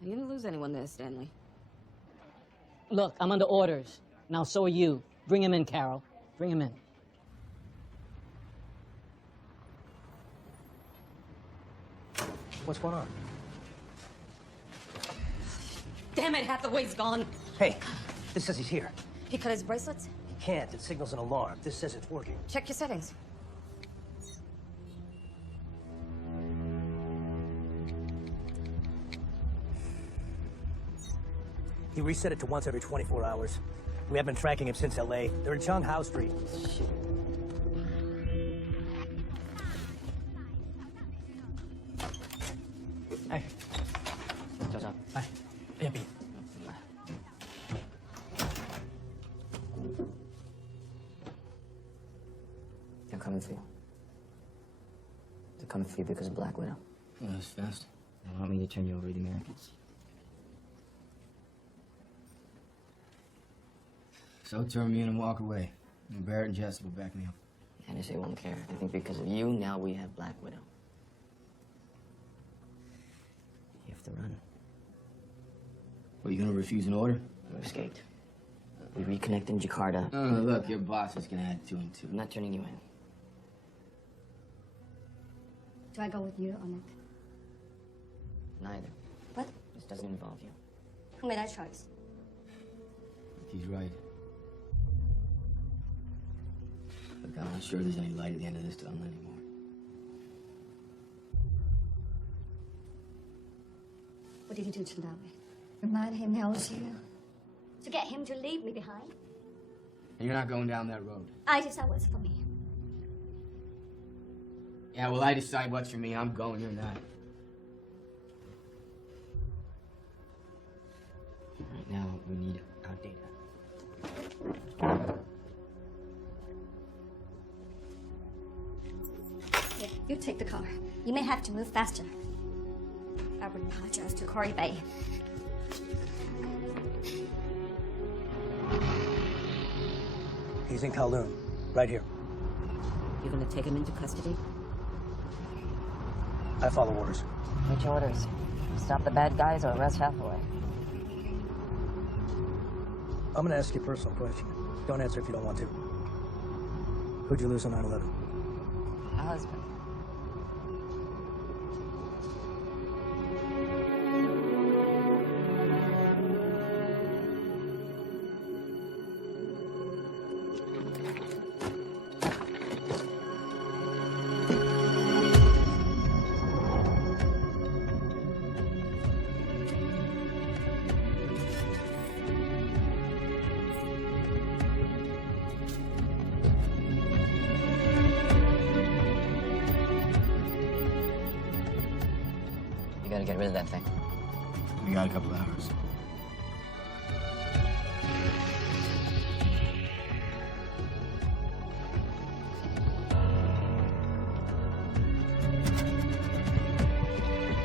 You didn't lose anyone there, Stanley. Look, I'm under orders. Now so are you. Bring him in, Carol. Bring him in. What's going on? Damn it, Hathaway's gone. Hey, this says he's here. He cut his bracelets? He can't. It signals an alarm. This says it's working. Check your settings. He reset it to once every 24 hours. We have been tracking him since LA. They're in Changhao Street. Hey, 教授，哎，别逼。They're coming for you. They're coming for you because of Black Widow. Oh, that's fast. They want me to turn you over to the Americans. So turn me in and walk away. And Barrett and Jess will back me up. NSA won't care. They think because of you, now we have Black Widow. You have to run. Are you gonna refuse an order? You escaped. We reconnect in Jakarta. No, look, your boss is gonna add 2 and 2. I'm not turning you in. Do I go with you on it? Neither. What? This doesn't involve you. Who made that choice? He's right. Look, I'm not sure there's any light at the end of this tunnel anymore. What did you do to Naomi? Remind him he owes you? To get him to leave me behind? You're not going down that road. I decide what's for me. Yeah, well, I decide what's for me. I'm going, you're not. Right now, we need our data. Here, you take the car. You may have to move faster. I would apologize to Corey Bay. He's in Kowloon, right here. You gonna take him into custody? I follow orders. Which orders? Stop the bad guys or arrest Hathaway? I'm gonna ask you a personal question. Don't answer if you don't want to. Who'd you lose on 9/11? A husband. You gotta get rid of that thing. We got a couple hours.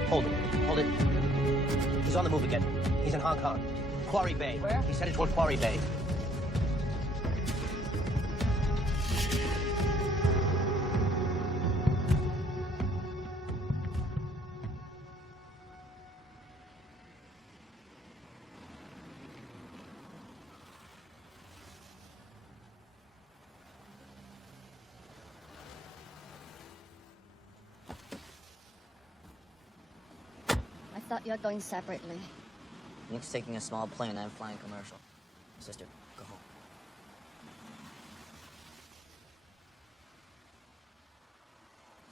Hold it. Hold it. He's on the move again. He's in Hong Kong. Quarry Bay. Where? He's headed toward Quarry Bay. I thought you were going separately. Nick's taking a small plane. I'm flying commercial. Sister, go home.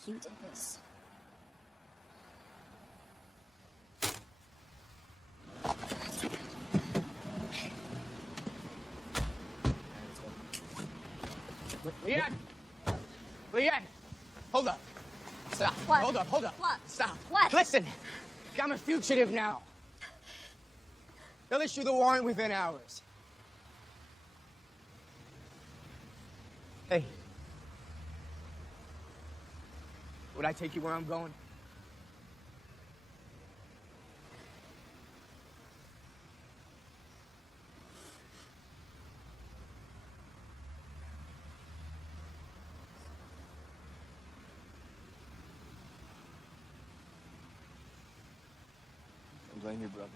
You did this. Leanne! Leanne! Hold up. Stop. What? Hold up, hold up. What? Stop. What? Listen, I'm a fugitive now. They'll issue the warrant within hours. Hey. Would I take you where I'm going? Don't blame your brother.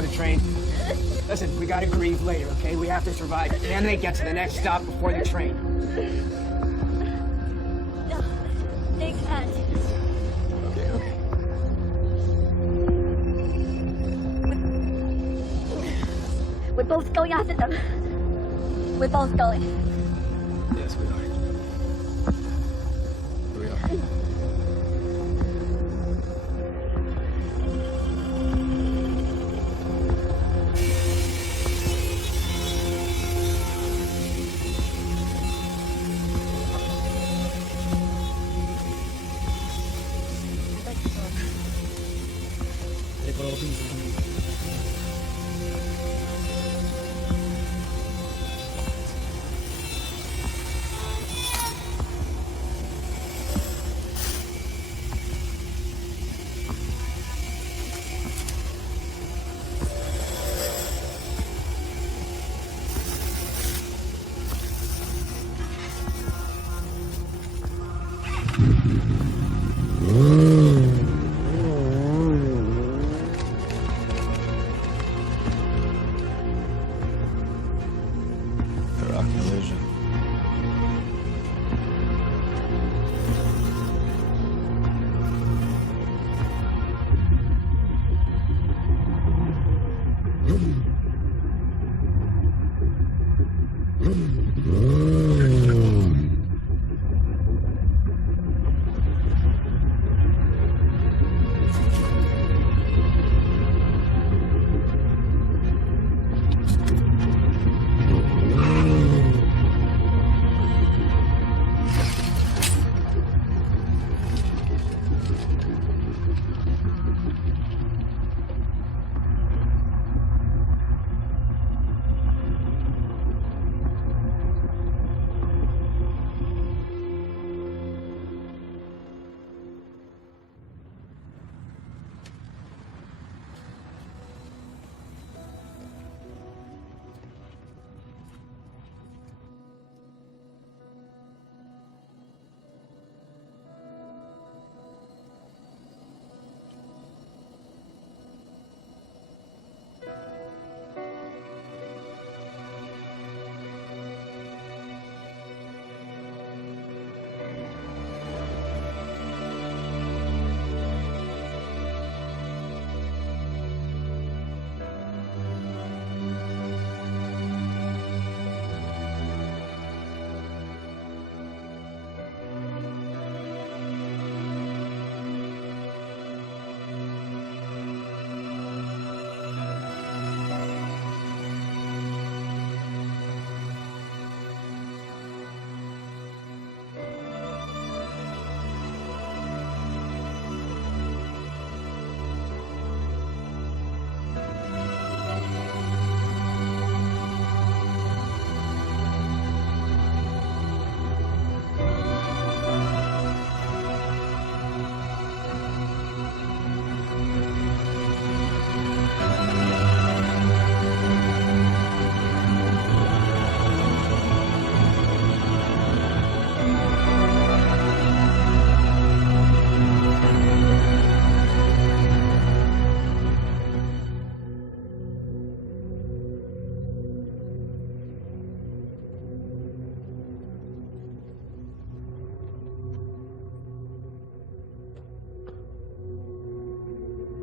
on the train? Listen, we gotta grieve later, okay? We have to survive. Can they get to the next stop before the train? No, they can't. Okay, okay. We're both going after them. We're both going. Yes, we are. We are. Rock collision.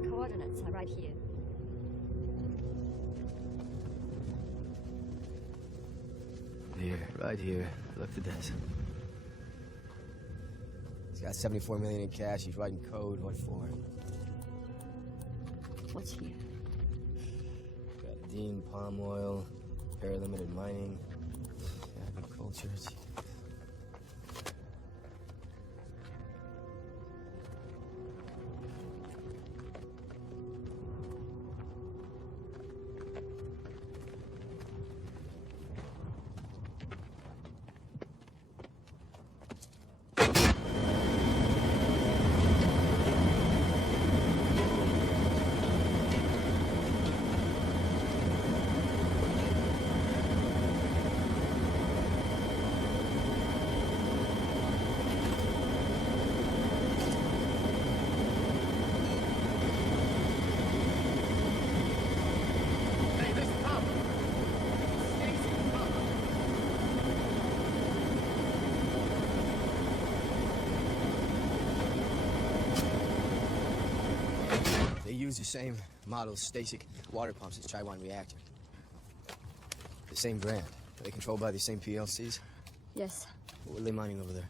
Coordinates are right here. Here, right here. Look at this. He's got 74 million in cash. He's writing code. What for? What's here? Got Dean palm oil, Limited mining, agriculture. use the same model Stasik water pumps as Chaiwan reactor. The same brand. Are they controlled by the same PLCs? Yes. What are they mining over there?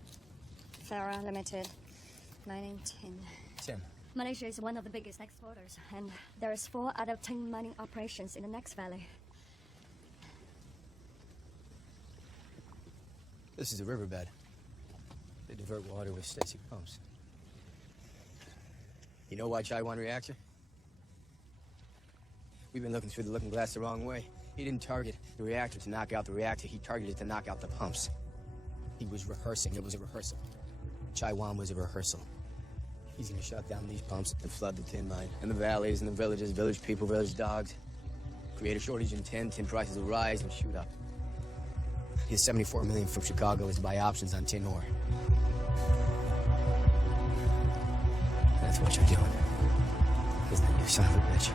Farah Limited, mining tin. Tin. Malaysia is one of the biggest exporters, and there is 4 other tin mining operations in the next valley. This is a riverbed. They divert water with Stasik pumps. You know why Chaiwan reactor? We've been looking through the looking glass the wrong way. He didn't target the reactor to knock out the reactor. He targeted to knock out the pumps. He was rehearsing. It was a rehearsal. Chaiwan was a rehearsal. He's gonna shut down these pumps and flood the tin mine. And the valleys and the villages, village people, village dogs. Create a shortage in tin. Tin prices will rise and shoot up. His 74 million from Chicago is to buy options on tin ore. That's what you're doing. Isn't it, you son of a bitch?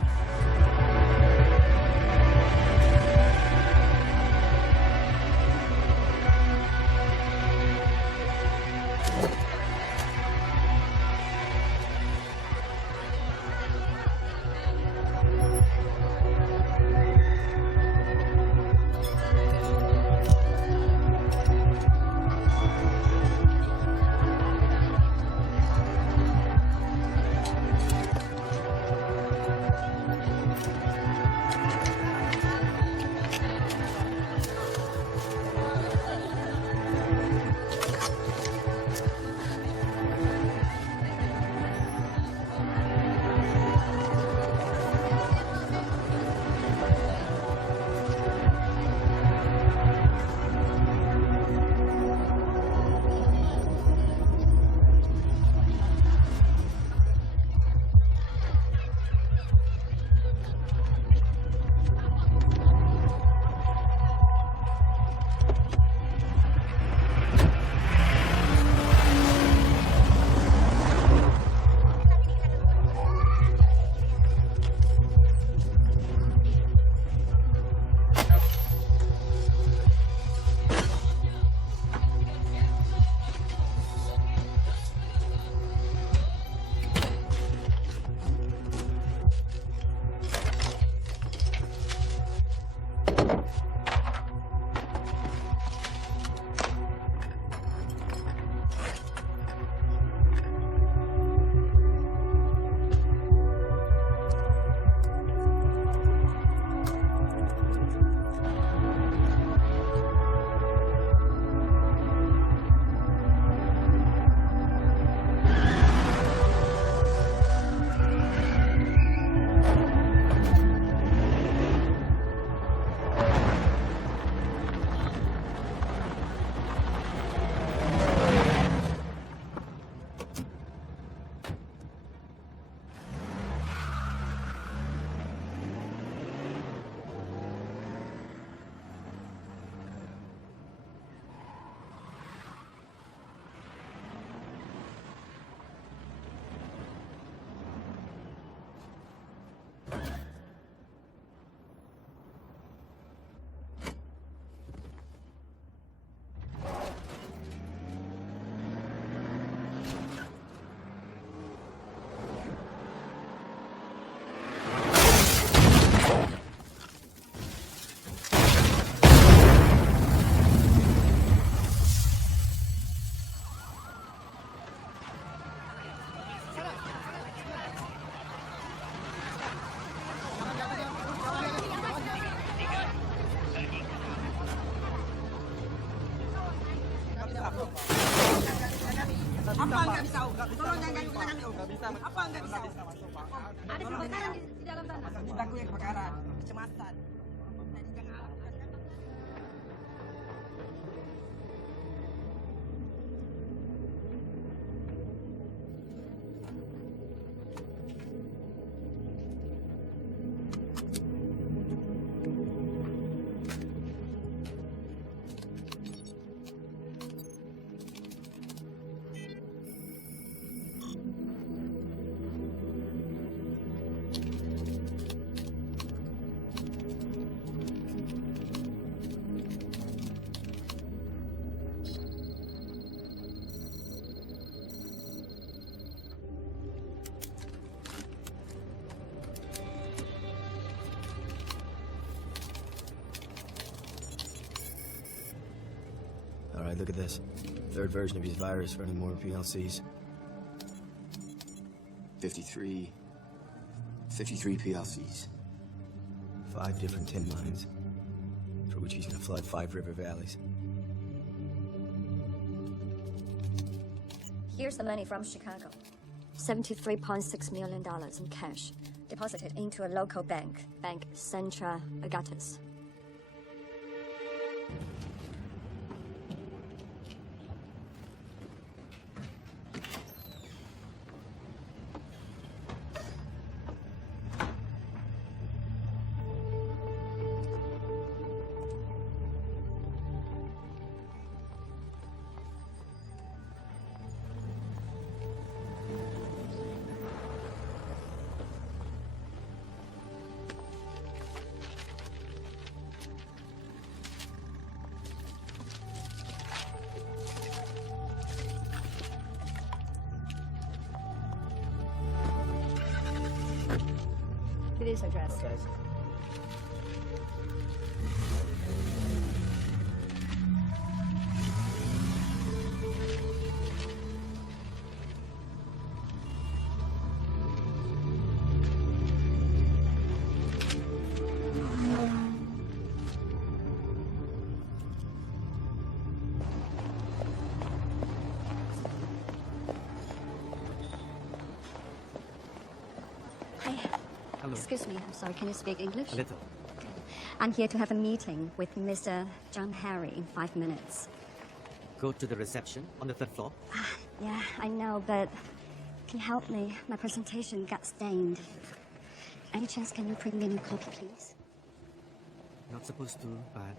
Apa nggak bisa? Tolong jangan nggak bisa. Apa nggak bisa? Ada kebakaran di dalam sana. Aku yang kebakaran, kecemasan. right, look at this. Third version of his virus running more PLCs. 53 PLCs. 5 different tin mines, for which he's gonna flood 5 river valleys. Here's the money from Chicago. $73.6 million in cash, deposited into a local bank, Bank Centra Agatas. To this address. Okay. Hi. Hello. Excuse me, I'm sorry, can you speak English? A little. I'm here to have a meeting with Mr. John Harry in 5 minutes. Go to the reception on the 3rd floor. Yeah, I know, but can you help me? My presentation got stained. Any chance can you print me a new copy, please? Not supposed to, but...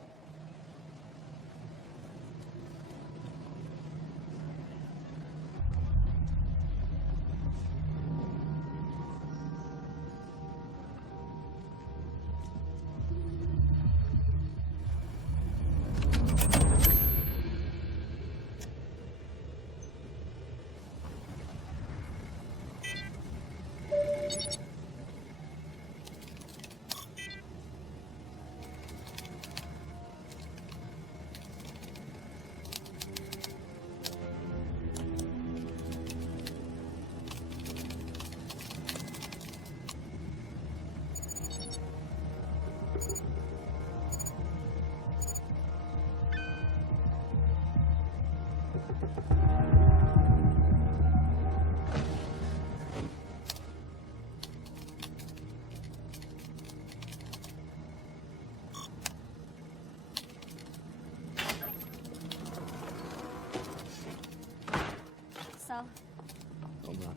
So, Hold on.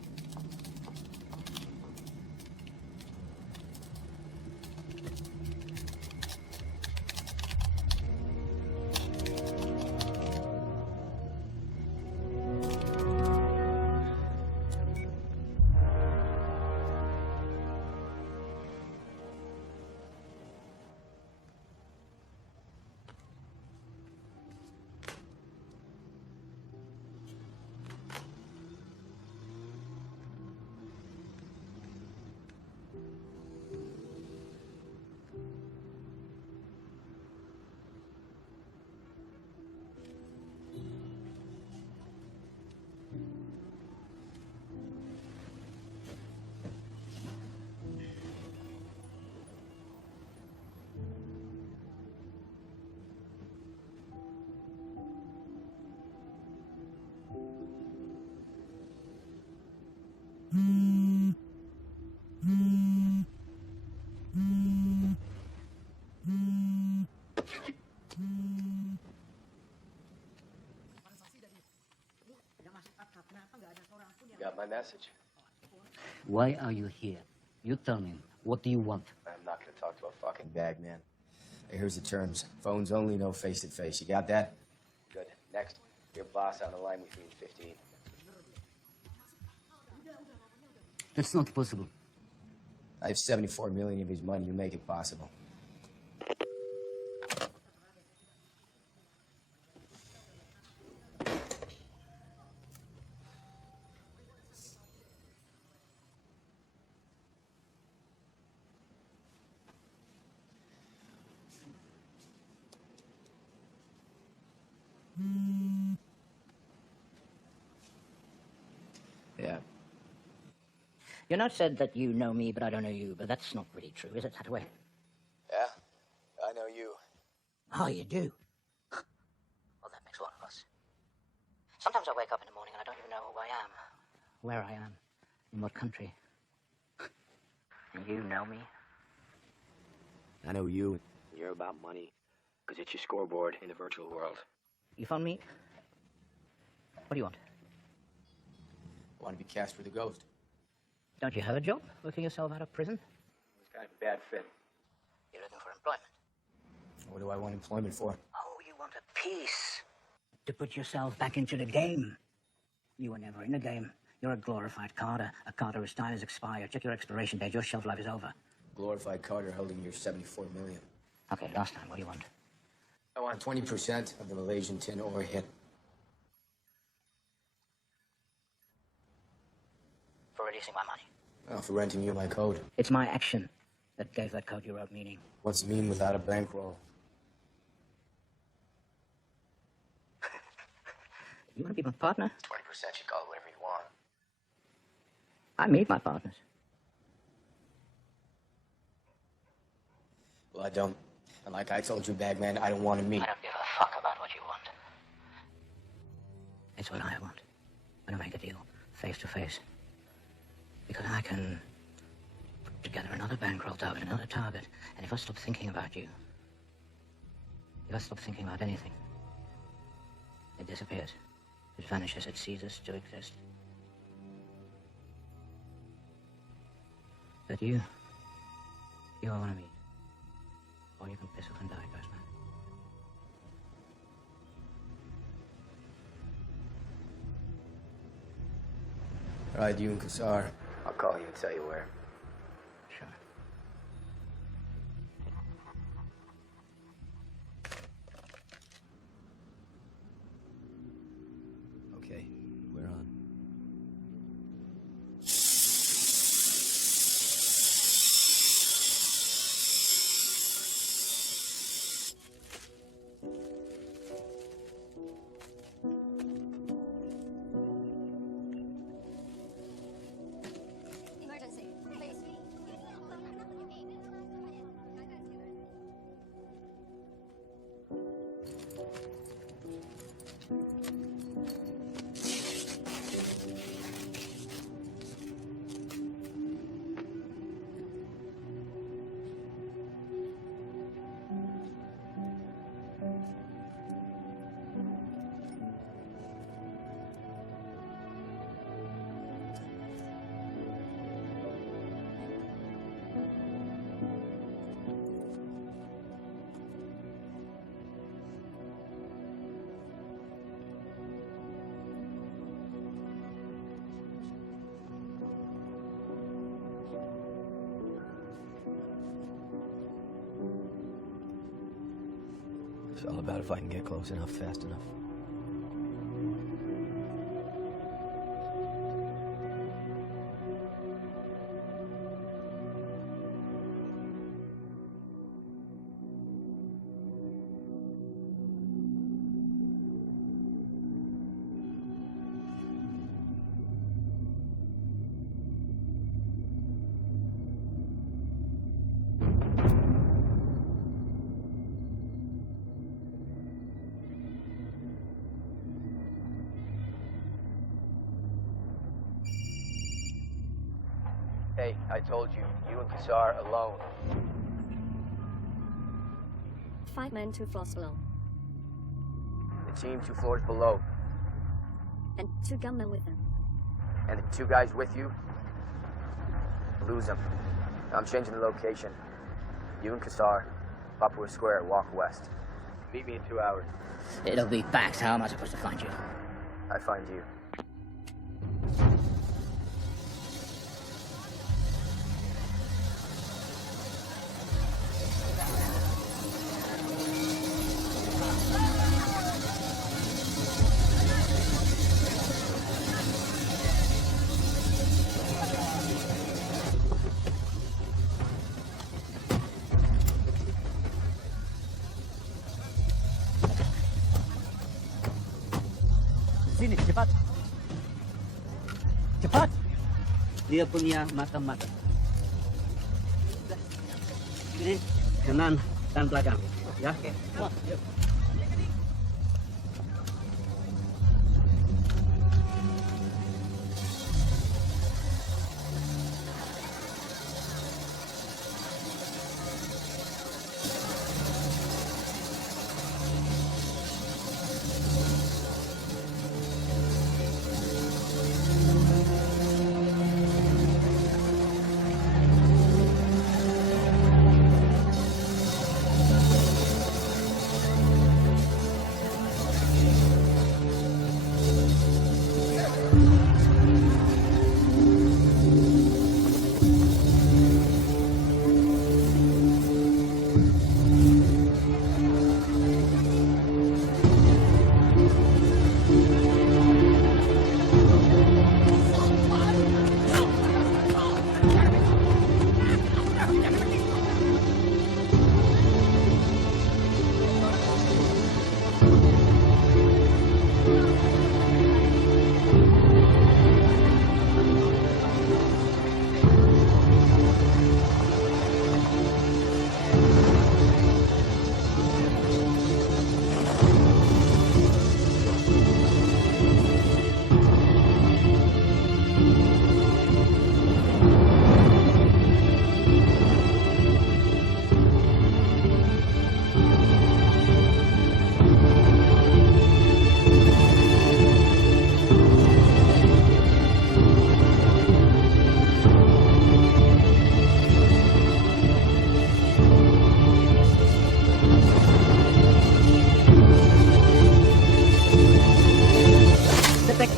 Got my message. Why are you here? You tell me. What do you want? I'm not gonna talk to a fucking bag man. Hey, here's the terms. Phones only, no face-to-face. You got that? Good. Next. Your boss on the line with me in 15. That's not possible. I have 74 million of his money. You make it possible. Your note said that you know me, but I don't know you, but that's not really true, is it, Hathaway? Yeah, I know you. Oh, you do? Well, that makes one of us. Sometimes I wake up in the morning and I don't even know who I am, where I am, in what country. And you know me? I know you. You're about money, because it's your scoreboard in the virtual world. You phone me? What do you want? I want to be cast for the Ghost. Don't you have a job, working yourself out of prison? It's kind of a bad fit. You're looking for employment. What do I want employment for? Oh, you want a piece to put yourself back into the game. You were never in the game. You're a glorified Carter. A Carter whose time has expired. Check your expiration date. Your shelf life is over. Glorified Carter holding your $74 million. Okay, last time. What do you want? I want 20% of the Malaysian tin ore hit. For releasing my money. Oh, for renting you my code. It's my action that gave that code you wrote meaning. What's it mean without a bankroll? You want to be my partner? 20%, you call it whatever you want. I meet my partners. Well, I don't. And like I told you, Bagman, I don't want to meet. I don't give a fuck about what you want. It's what I want. When I make a deal, face to face. Because I can put together another bankroll target, another target, and if I stop thinking about you, if I stop thinking about anything, it disappears. It vanishes. It ceases to exist. But you I want to meet. Or you can piss off and die, Postman. All right, you and Kassar. I'll call you and tell you where. Sure. Okay, we're on. Emergency, please. It's all about if I can get close enough, fast enough. Hey, I told you, you and Kassar alone. 5 men 2 floors below. The team 2 floors below. And 2 gunmen with them. And the 2 guys with you, lose them. I'm changing the location. You and Kassar, Papua Square, walk west. Meet me in 2 hours. It'll be backed. How am I supposed to find you? I find you. Sini, cepat. Cepat. dia punya mata-mata. Ini kanan dan belakang. Ya.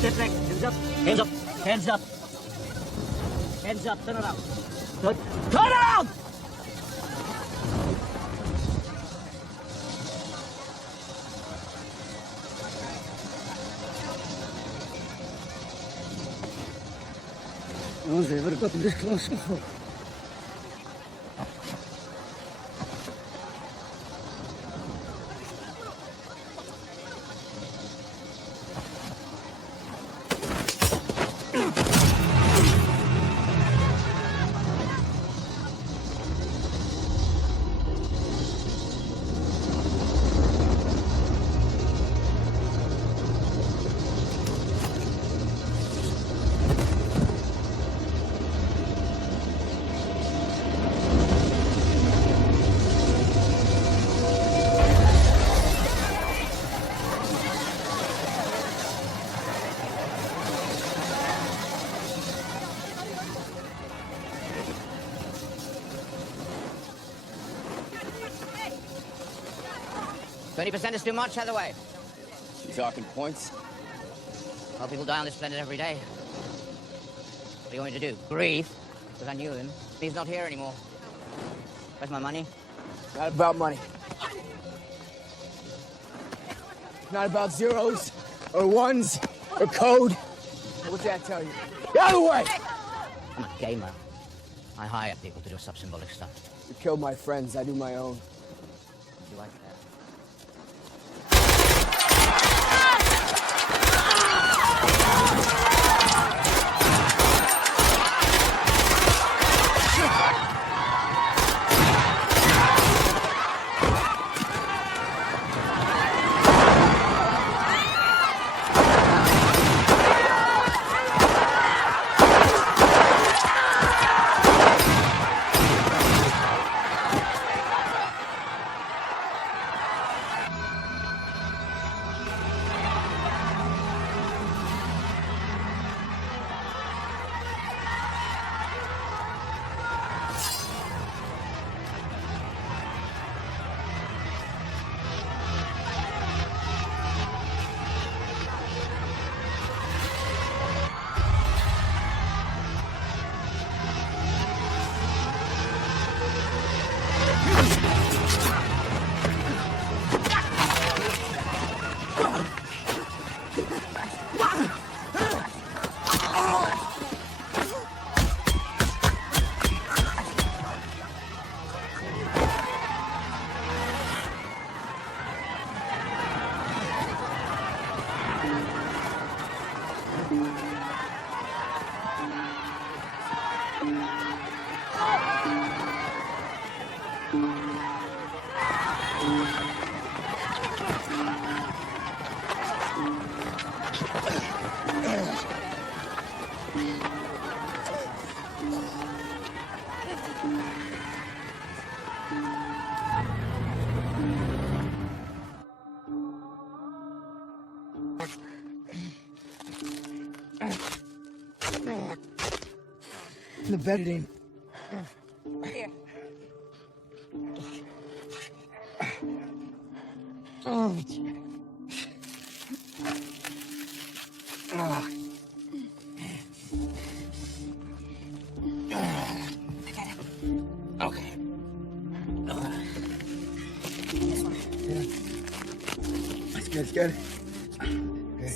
Step back. Hands up. Hands up. Hands up. Hands up. Turn around. Turn around! Vamos a ver cuánto me desconozco. %20 is too much, either way. You talking points? Well, people die on this planet every day. What are you going to do? Grieve? Because I knew him. He's not here anymore. Where's my money? Not about money. Not about zeros, or ones, or code. What's that tell you? Get out of the way! I'm a gamer. I hire people to do sub-symbolic stuff. You killed my friends, I do my own. You like that? The betadine. Here. Oh. Oh. I got it. Okay. This one. Yeah. That's good, it's good. Okay.